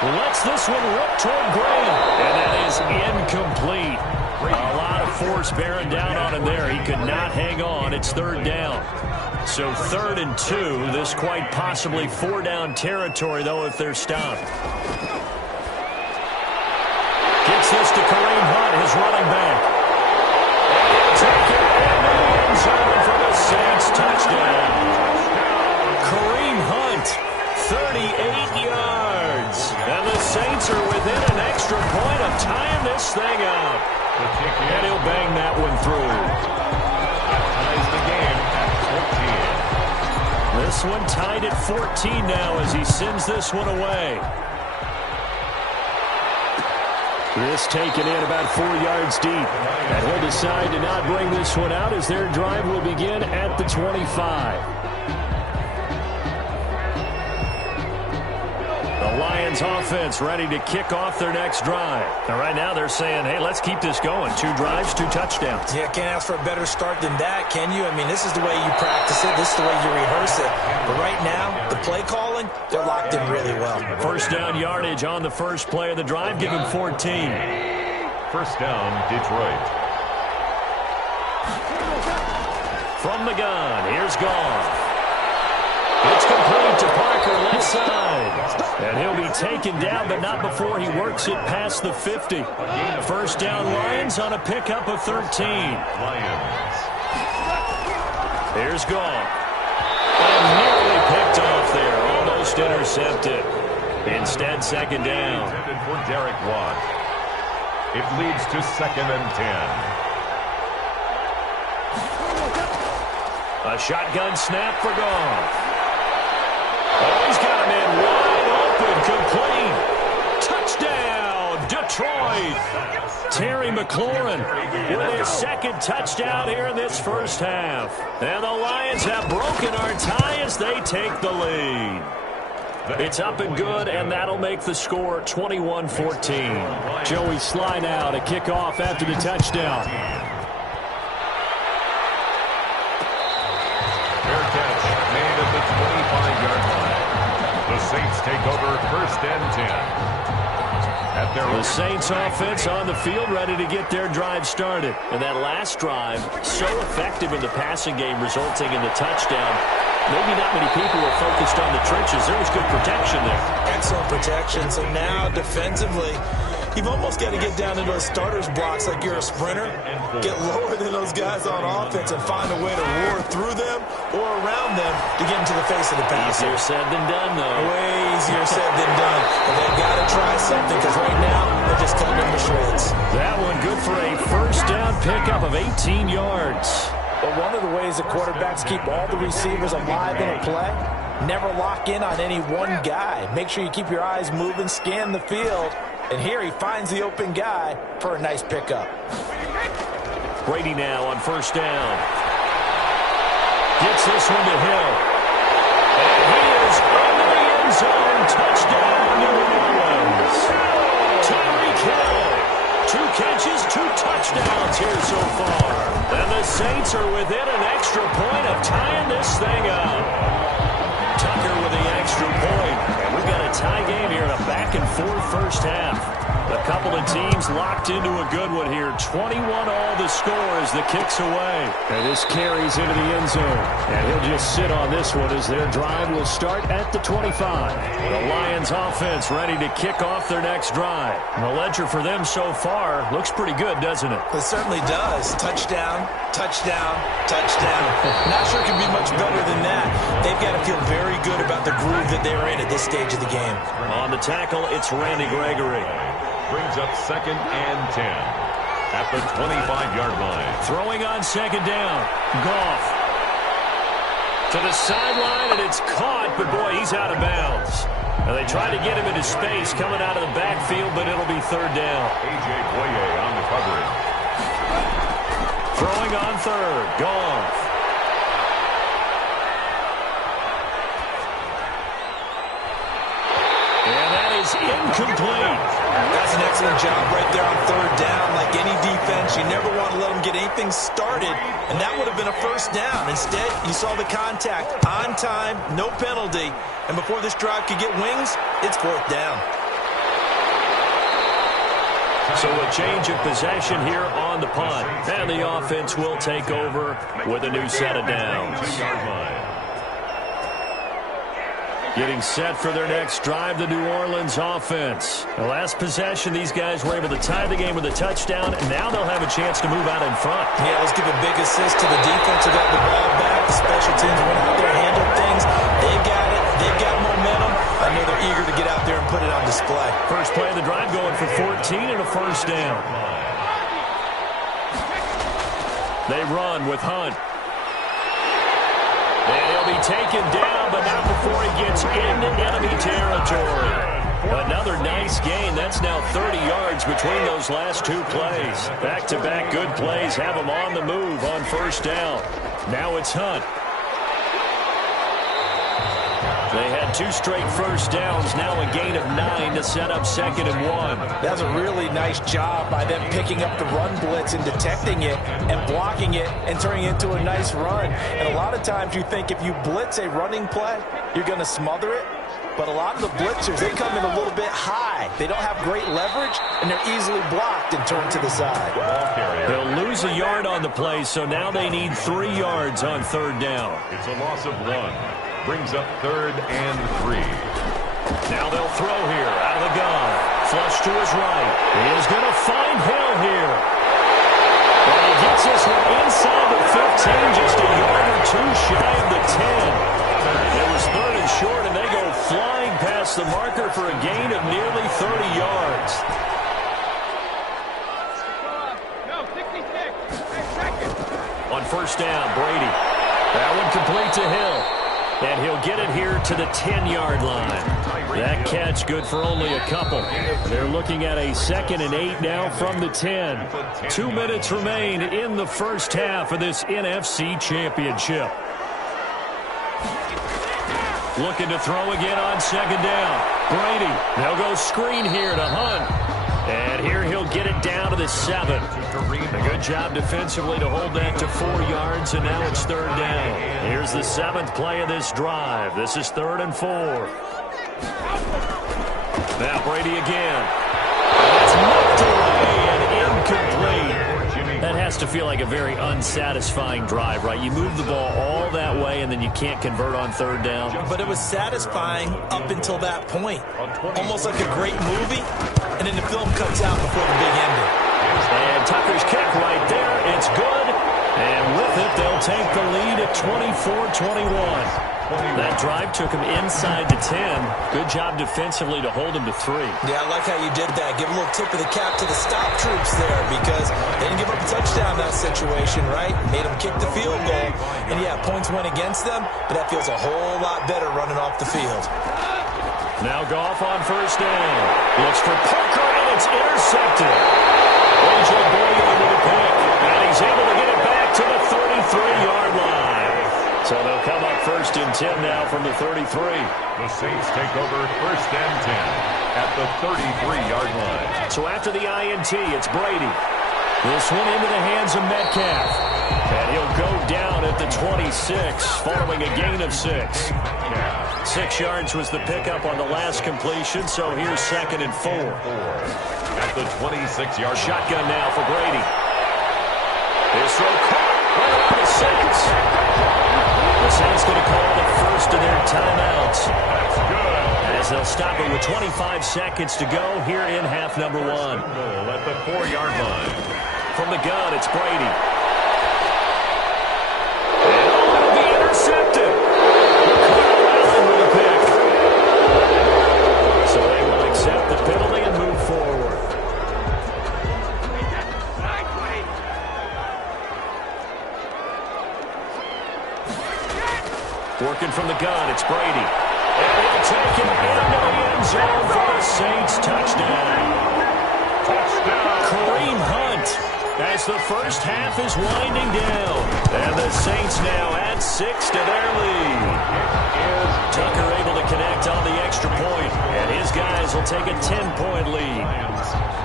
Lets this one rip toward Graham. And that is incomplete. A lot of force bearing down on him there. He could not hang on. It's 3rd down. So 3rd and 2. This quite possibly 4-down territory, though, if they're stopped. Gets this to Kareem Hunt, his running back. And he'll take it into the end zone for the Saints touchdown. Kareem Hunt, 38 yards. And the Saints are within an extra point of tying this thing up. And he'll bang that one through. That ties the game at 14. This one tied at 14 now as he sends this one away. This taken in about 4 yards deep. And he'll decide to not bring this one out as their drive will begin at the 25. The The Lions offense ready to kick off their next drive. And right now they're saying, hey, let's keep this going. 2 drives, 2 touchdowns. Yeah, can't ask for a better start than that, can you? I mean, this is the way you practice it. This is the way you rehearse it. But right now, the play calling, they're locked in really well. First down yardage on the first play of the drive. Give him 14. First down, Detroit. From the gun, here's Goff. It's complete to Parker, left side. And he'll be taken down, but not before he works it past the 50. First down, Lions on a pickup of 13. Lions. Here's Goff. And nearly picked off there. Almost intercepted. Instead, second down. Intended for Derek Watt. It leads to 2nd and 10. A shotgun snap for Goff. Oh, he's got him in wide open, complete. Touchdown, Detroit. Terry McLaurin with his second touchdown here in this first half. And the Lions have broken our tie as they take the lead. It's up and good, and that'll make the score 21-14. Joey Sly now to kick off after the touchdown. Fair catch made at the 25-yard line. The Saints take over 1st and 10. The Saints offense on the field ready to get their drive started. And that last drive, so effective in the passing game, resulting in the touchdown. Maybe not many people were focused on the trenches. There was good protection there. Excellent protection. So now, defensively, you've almost got to get down into those starters blocks like you're a sprinter. Get lower than those guys on offense and find a way to roar through them or around them to get into the face of the passer. Easier said than done, though. Way easier said than done. But they've got to try something because right now they're just cutting them to shreds. That one good for a first down pickup of 18 yards. But one of the ways that quarterbacks keep all the receivers alive in a play, never lock in on any one guy. Make sure you keep your eyes moving, scan the field. And here he finds the open guy for a nice pickup. Brady now on first down. Gets this one to Hill. And he is into the end zone. Touchdown, New Orleans. Tyreek Hill. 2 catches, 2 touchdowns here so far. And the Saints are within an extra point of tying this thing up. Tucker with the extra point. And we've got a tie game here in a back-and-forth first half. A couple of teams locked into a good one here. 21 all the score as the kick's away. And this carries into the end zone. And he'll just sit on this one as their drive will start at the 25. The Lions offense ready to kick off their next drive. And the ledger for them so far looks pretty good, doesn't it? It certainly does. Touchdown, touchdown, touchdown. Not sure it can be much better than that. They've got to feel very good about the groove that they're in at this stage of the game. On the tackle, it's Randy Gregory. Brings up 2nd and 10 at the 25-yard line. Throwing on second down. Goff to the sideline, and it's caught, but boy, he's out of bounds. And they tried to get him into space coming out of the backfield, but it'll be third down. A.J. Boye on the coverage. Throwing on third. Goff. And that is incomplete. That's an excellent job right there on third down. Like any defense, you never want to let them get anything started, and that would have been a first down. Instead, you saw the contact on time, no penalty, and before this drive could get wings, it's fourth down. So a change of possession here on the punt, and the offense will take over with a new set of downs. Getting set for their next drive, the New Orleans offense. The last possession, these guys were able to tie the game with a touchdown, and now they'll have a chance to move out in front. Yeah, let's give a big assist to the defense who got the ball back. The special teams went out there, handled things. They got it. They've got momentum. I know they're eager to get out there and put it on display. First play of the drive going for 14 and a first down. They run with Hunt. And he'll be taken down, but not before he gets into enemy territory. Another nice gain. That's now 30 yards between those last 2 plays. Back-to-back good plays have him on the move on first down. Now it's Hunt. They had 2 straight first downs, now a gain of 9 to set up 2nd and 1. That's a really nice job by them picking up the run blitz and detecting it and blocking it and turning it into a nice run. And a lot of times you think if you blitz a running play, you're going to smother it. But a lot of the blitzers, they come in a little bit high. They don't have great leverage, and they're easily blocked and turned to the side. They'll lose a yard on the play, so now they need 3 yards on 3rd down. It's a loss of 1. Brings up 3rd and 3. Now they'll throw here out of the gun. Flush to his right. He is going to find Hill here. And he gets this one inside the 15, just a yard or 2 shy of the 10. It was 3rd and short, and they go flying past the marker for a gain of nearly 30 yards. On 1st down, Brady. That one complete to Hill. And he'll get it here to the 10-yard line. That catch good for only a couple. They're looking at a 2nd and 8 now from the 10. 2 minutes remain in the first half of this NFC Championship. Looking to throw again on 2nd down. Brady, they'll go screen here to Hunt. And here he'll get it down to the 7. A good job defensively to hold that to 4 yards, and now it's 3rd down. Here's the 7th play of this drive. This is 3rd and 4. Now Brady again. It's knocked away and incomplete. That has to feel like a very unsatisfying drive, right? You move the ball all that way, and then you can't convert on 3rd down. But it was satisfying up until that point. Almost like a great movie, and then the film cuts out before the big ending. And Tucker's kick right there. It's good. And with it, they'll take the lead at 24-21. That drive took him inside the 10. Good job defensively to hold him to 3. Yeah, I like how you did that. Give a little tip of the cap to the stop troops there because they didn't give up a touchdown in that situation, right? Made them kick the field goal. And, yeah, points went against them, but that feels a whole lot better running off the field. Now Goff on 1st down. Looks for Parker, and it's intercepted. A.J. Boyer with a pick, and he's able to get it back to the 33-yard line. So they'll come up 1st and 10 now from the 33. The Saints take over 1st and 10 at the 33-yard line. So after the INT, it's Brady. This one into the hands of Metcalf. And he'll go down at the 26 following a gain of 6. 6 yards was the pickup on the last completion, so here's 2nd and 4. At the 26-yard shotgun now for Brady. His throw caught right around the 6. The Saints going to call the first of their timeouts. That's good. As they'll stop it with 25 seconds to go here in half number 1. At the 4-yard line. From the gun, it's Brady. And it'll be intercepted. With a pick. So they will accept the penalty and move forward. Working from the gun, it's Brady. And he'll take it into the end zone for the Saints. Touchdown. Kareem Hunt as the first half is winding down. And the Saints now add 6 to their lead. Tucker able to connect on the extra point, and his guys will take a 10-point lead.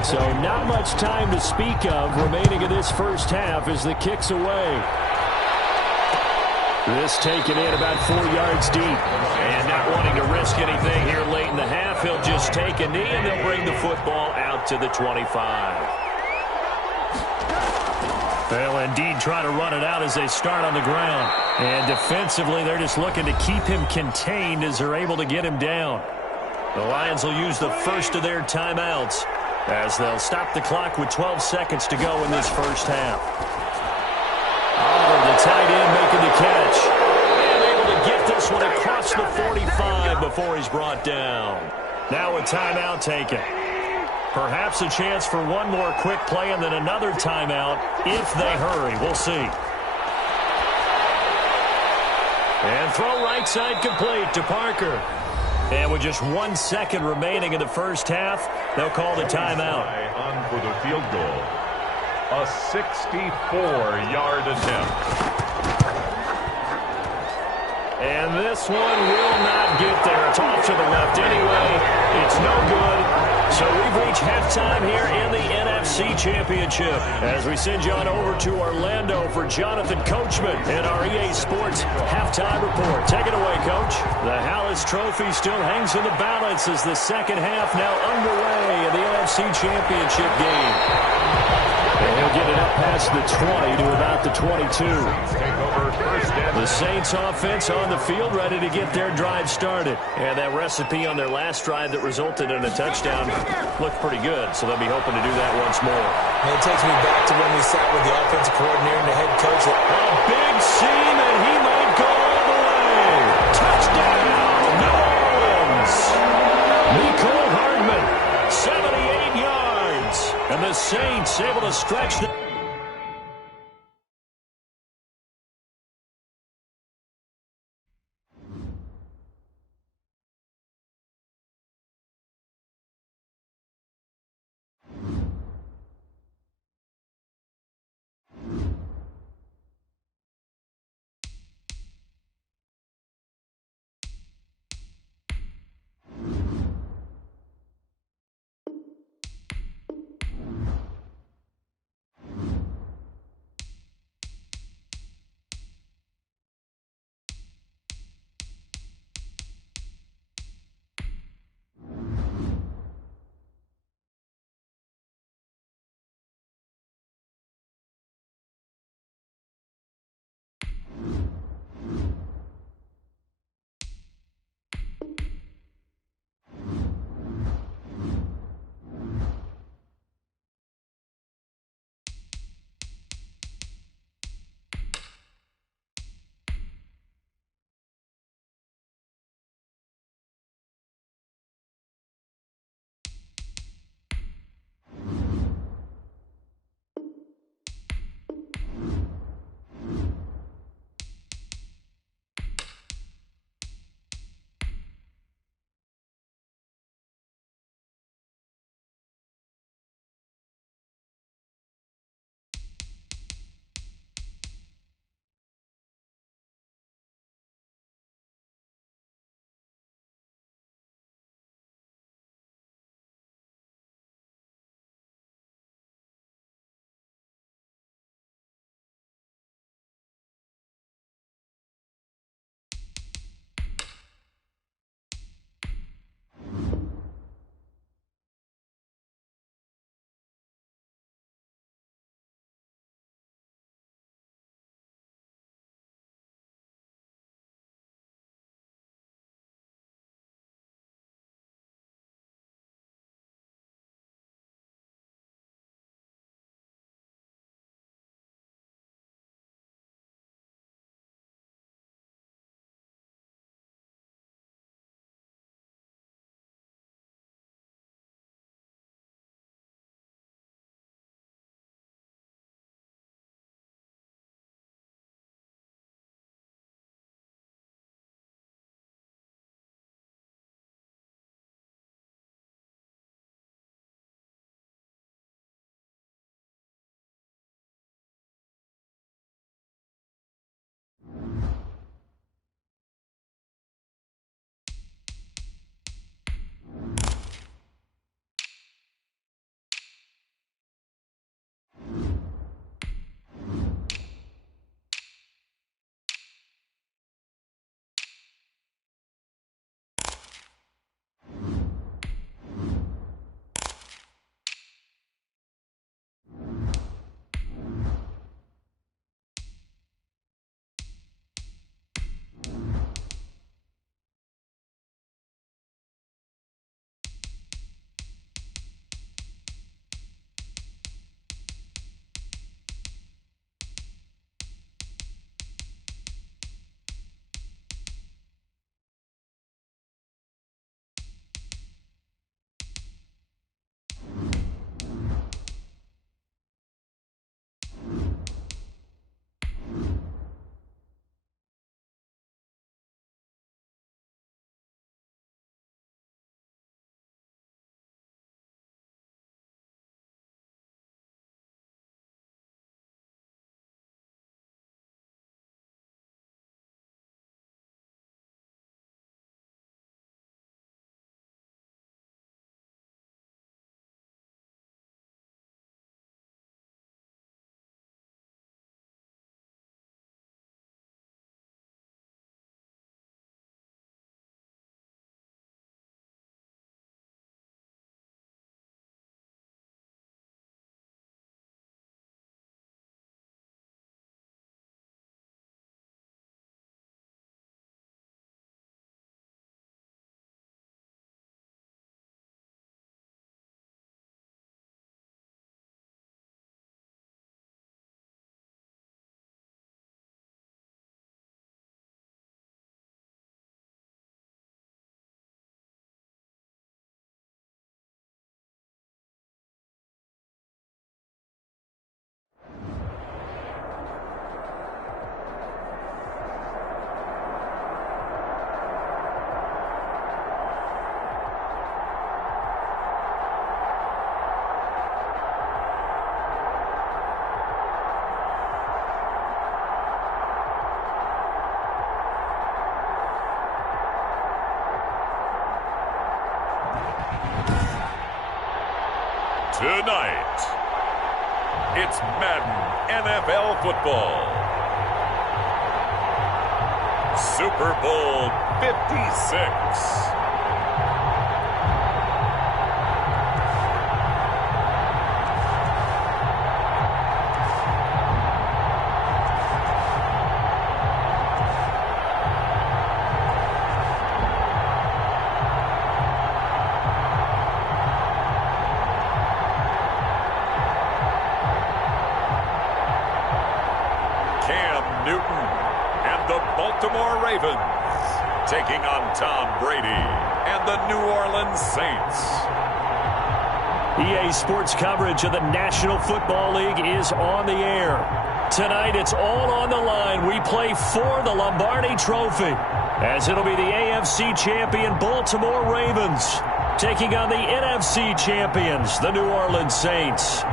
So not much time to speak of remaining in this first half as the kick's away. This taken in about 4 yards deep. And not wanting to risk anything here late in the half, he'll just take a knee, and they'll bring the football out to the 25. They'll indeed try to run it out as they start on the ground. And defensively, they're just looking to keep him contained as they're able to get him down. The Lions will use the first of their timeouts as they'll stop the clock with 12 seconds to go in this first half. Oliver, the tight end, making the catch. And able to get this one across the 45 before he's brought down. Now a timeout taken. Perhaps a chance for one more quick play and then another timeout if they hurry. We'll see. And throw right side complete to Parker. And with just 1 second remaining in the first half, they'll call the timeout. On for the field goal. A 64-yard attempt. And this one will not get there. It's off to the left anyway. It's no good. So we've reached halftime here in the NFC Championship as we send you on over to Orlando for Jonathan Coachman in our EA Sports halftime report. Take it away, Coach. The Hallis Trophy still hangs in the balance as the second half now underway in the NFC Championship game. And he'll get it up past the 20 to about the 22. The Saints offense on the field ready to get their drive started. And that recipe on their last drive that resulted in a touchdown looked pretty good, so they'll be hoping to do that once more. And it takes me back to when we sat with the offensive coordinator and the head coach. A big seam, and he might go all the way. Touchdown, New Orleans. Nicole Hardman, 78 yards. And the Saints able to stretch the... Tonight, it's Madden NFL football. Super Bowl 56. Baltimore Ravens taking on Tom Brady and the New Orleans Saints. EA Sports coverage of the National Football League is on the air. Tonight, it's all on the line. We play for the Lombardi Trophy, as it'll be the AFC champion Baltimore Ravens taking on the NFC champions, the New Orleans Saints.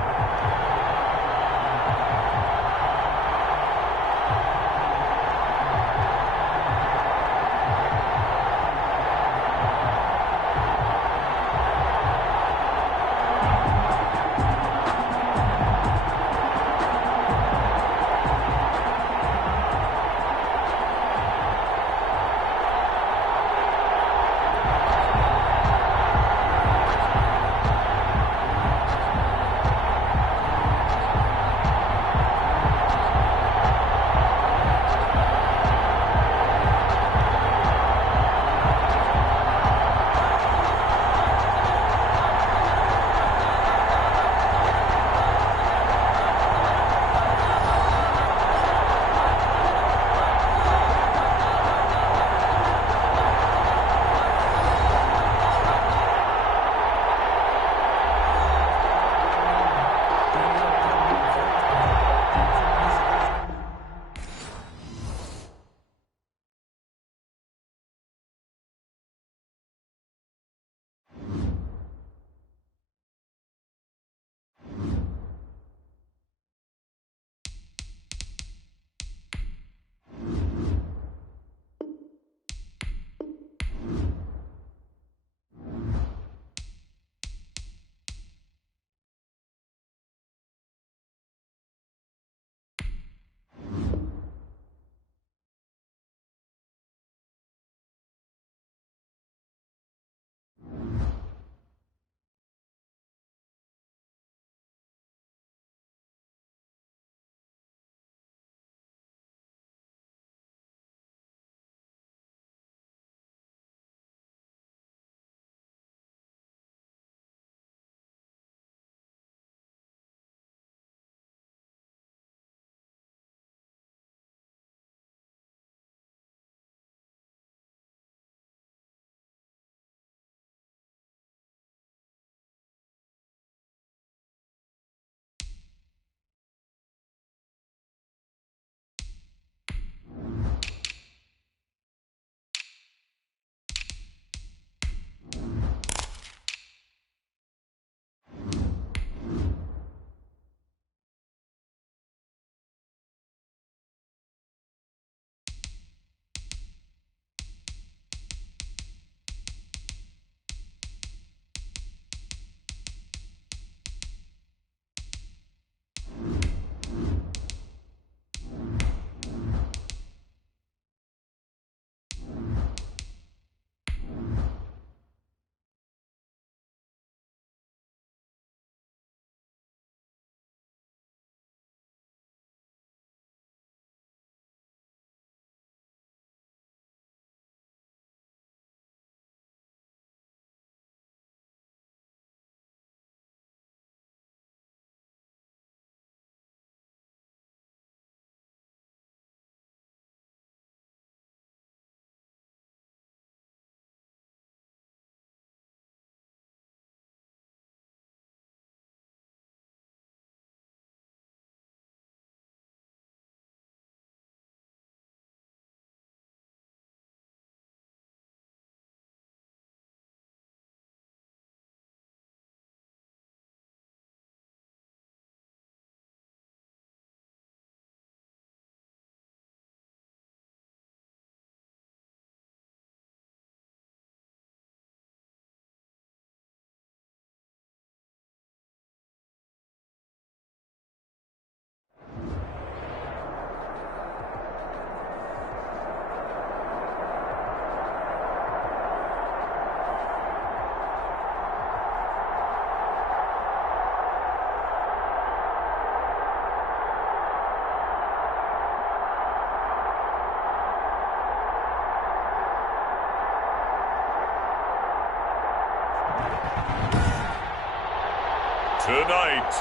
tonight,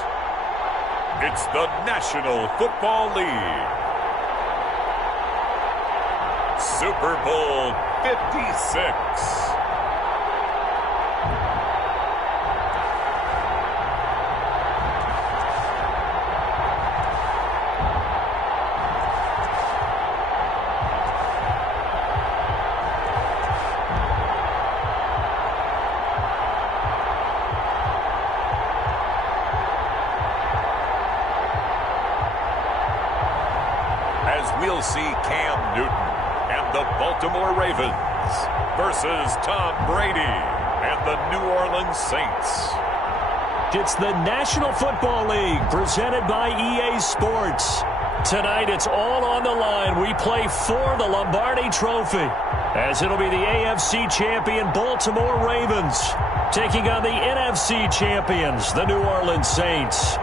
it's the National Football League. Super Bowl 56. We'll see Cam Newton and the Baltimore Ravens versus Tom Brady and the New Orleans Saints. It's the National Football League presented by EA Sports. Tonight it's all on the line. We play for the Lombardi Trophy, as it'll be the AFC champion Baltimore Ravens taking on the NFC champions, the New Orleans Saints.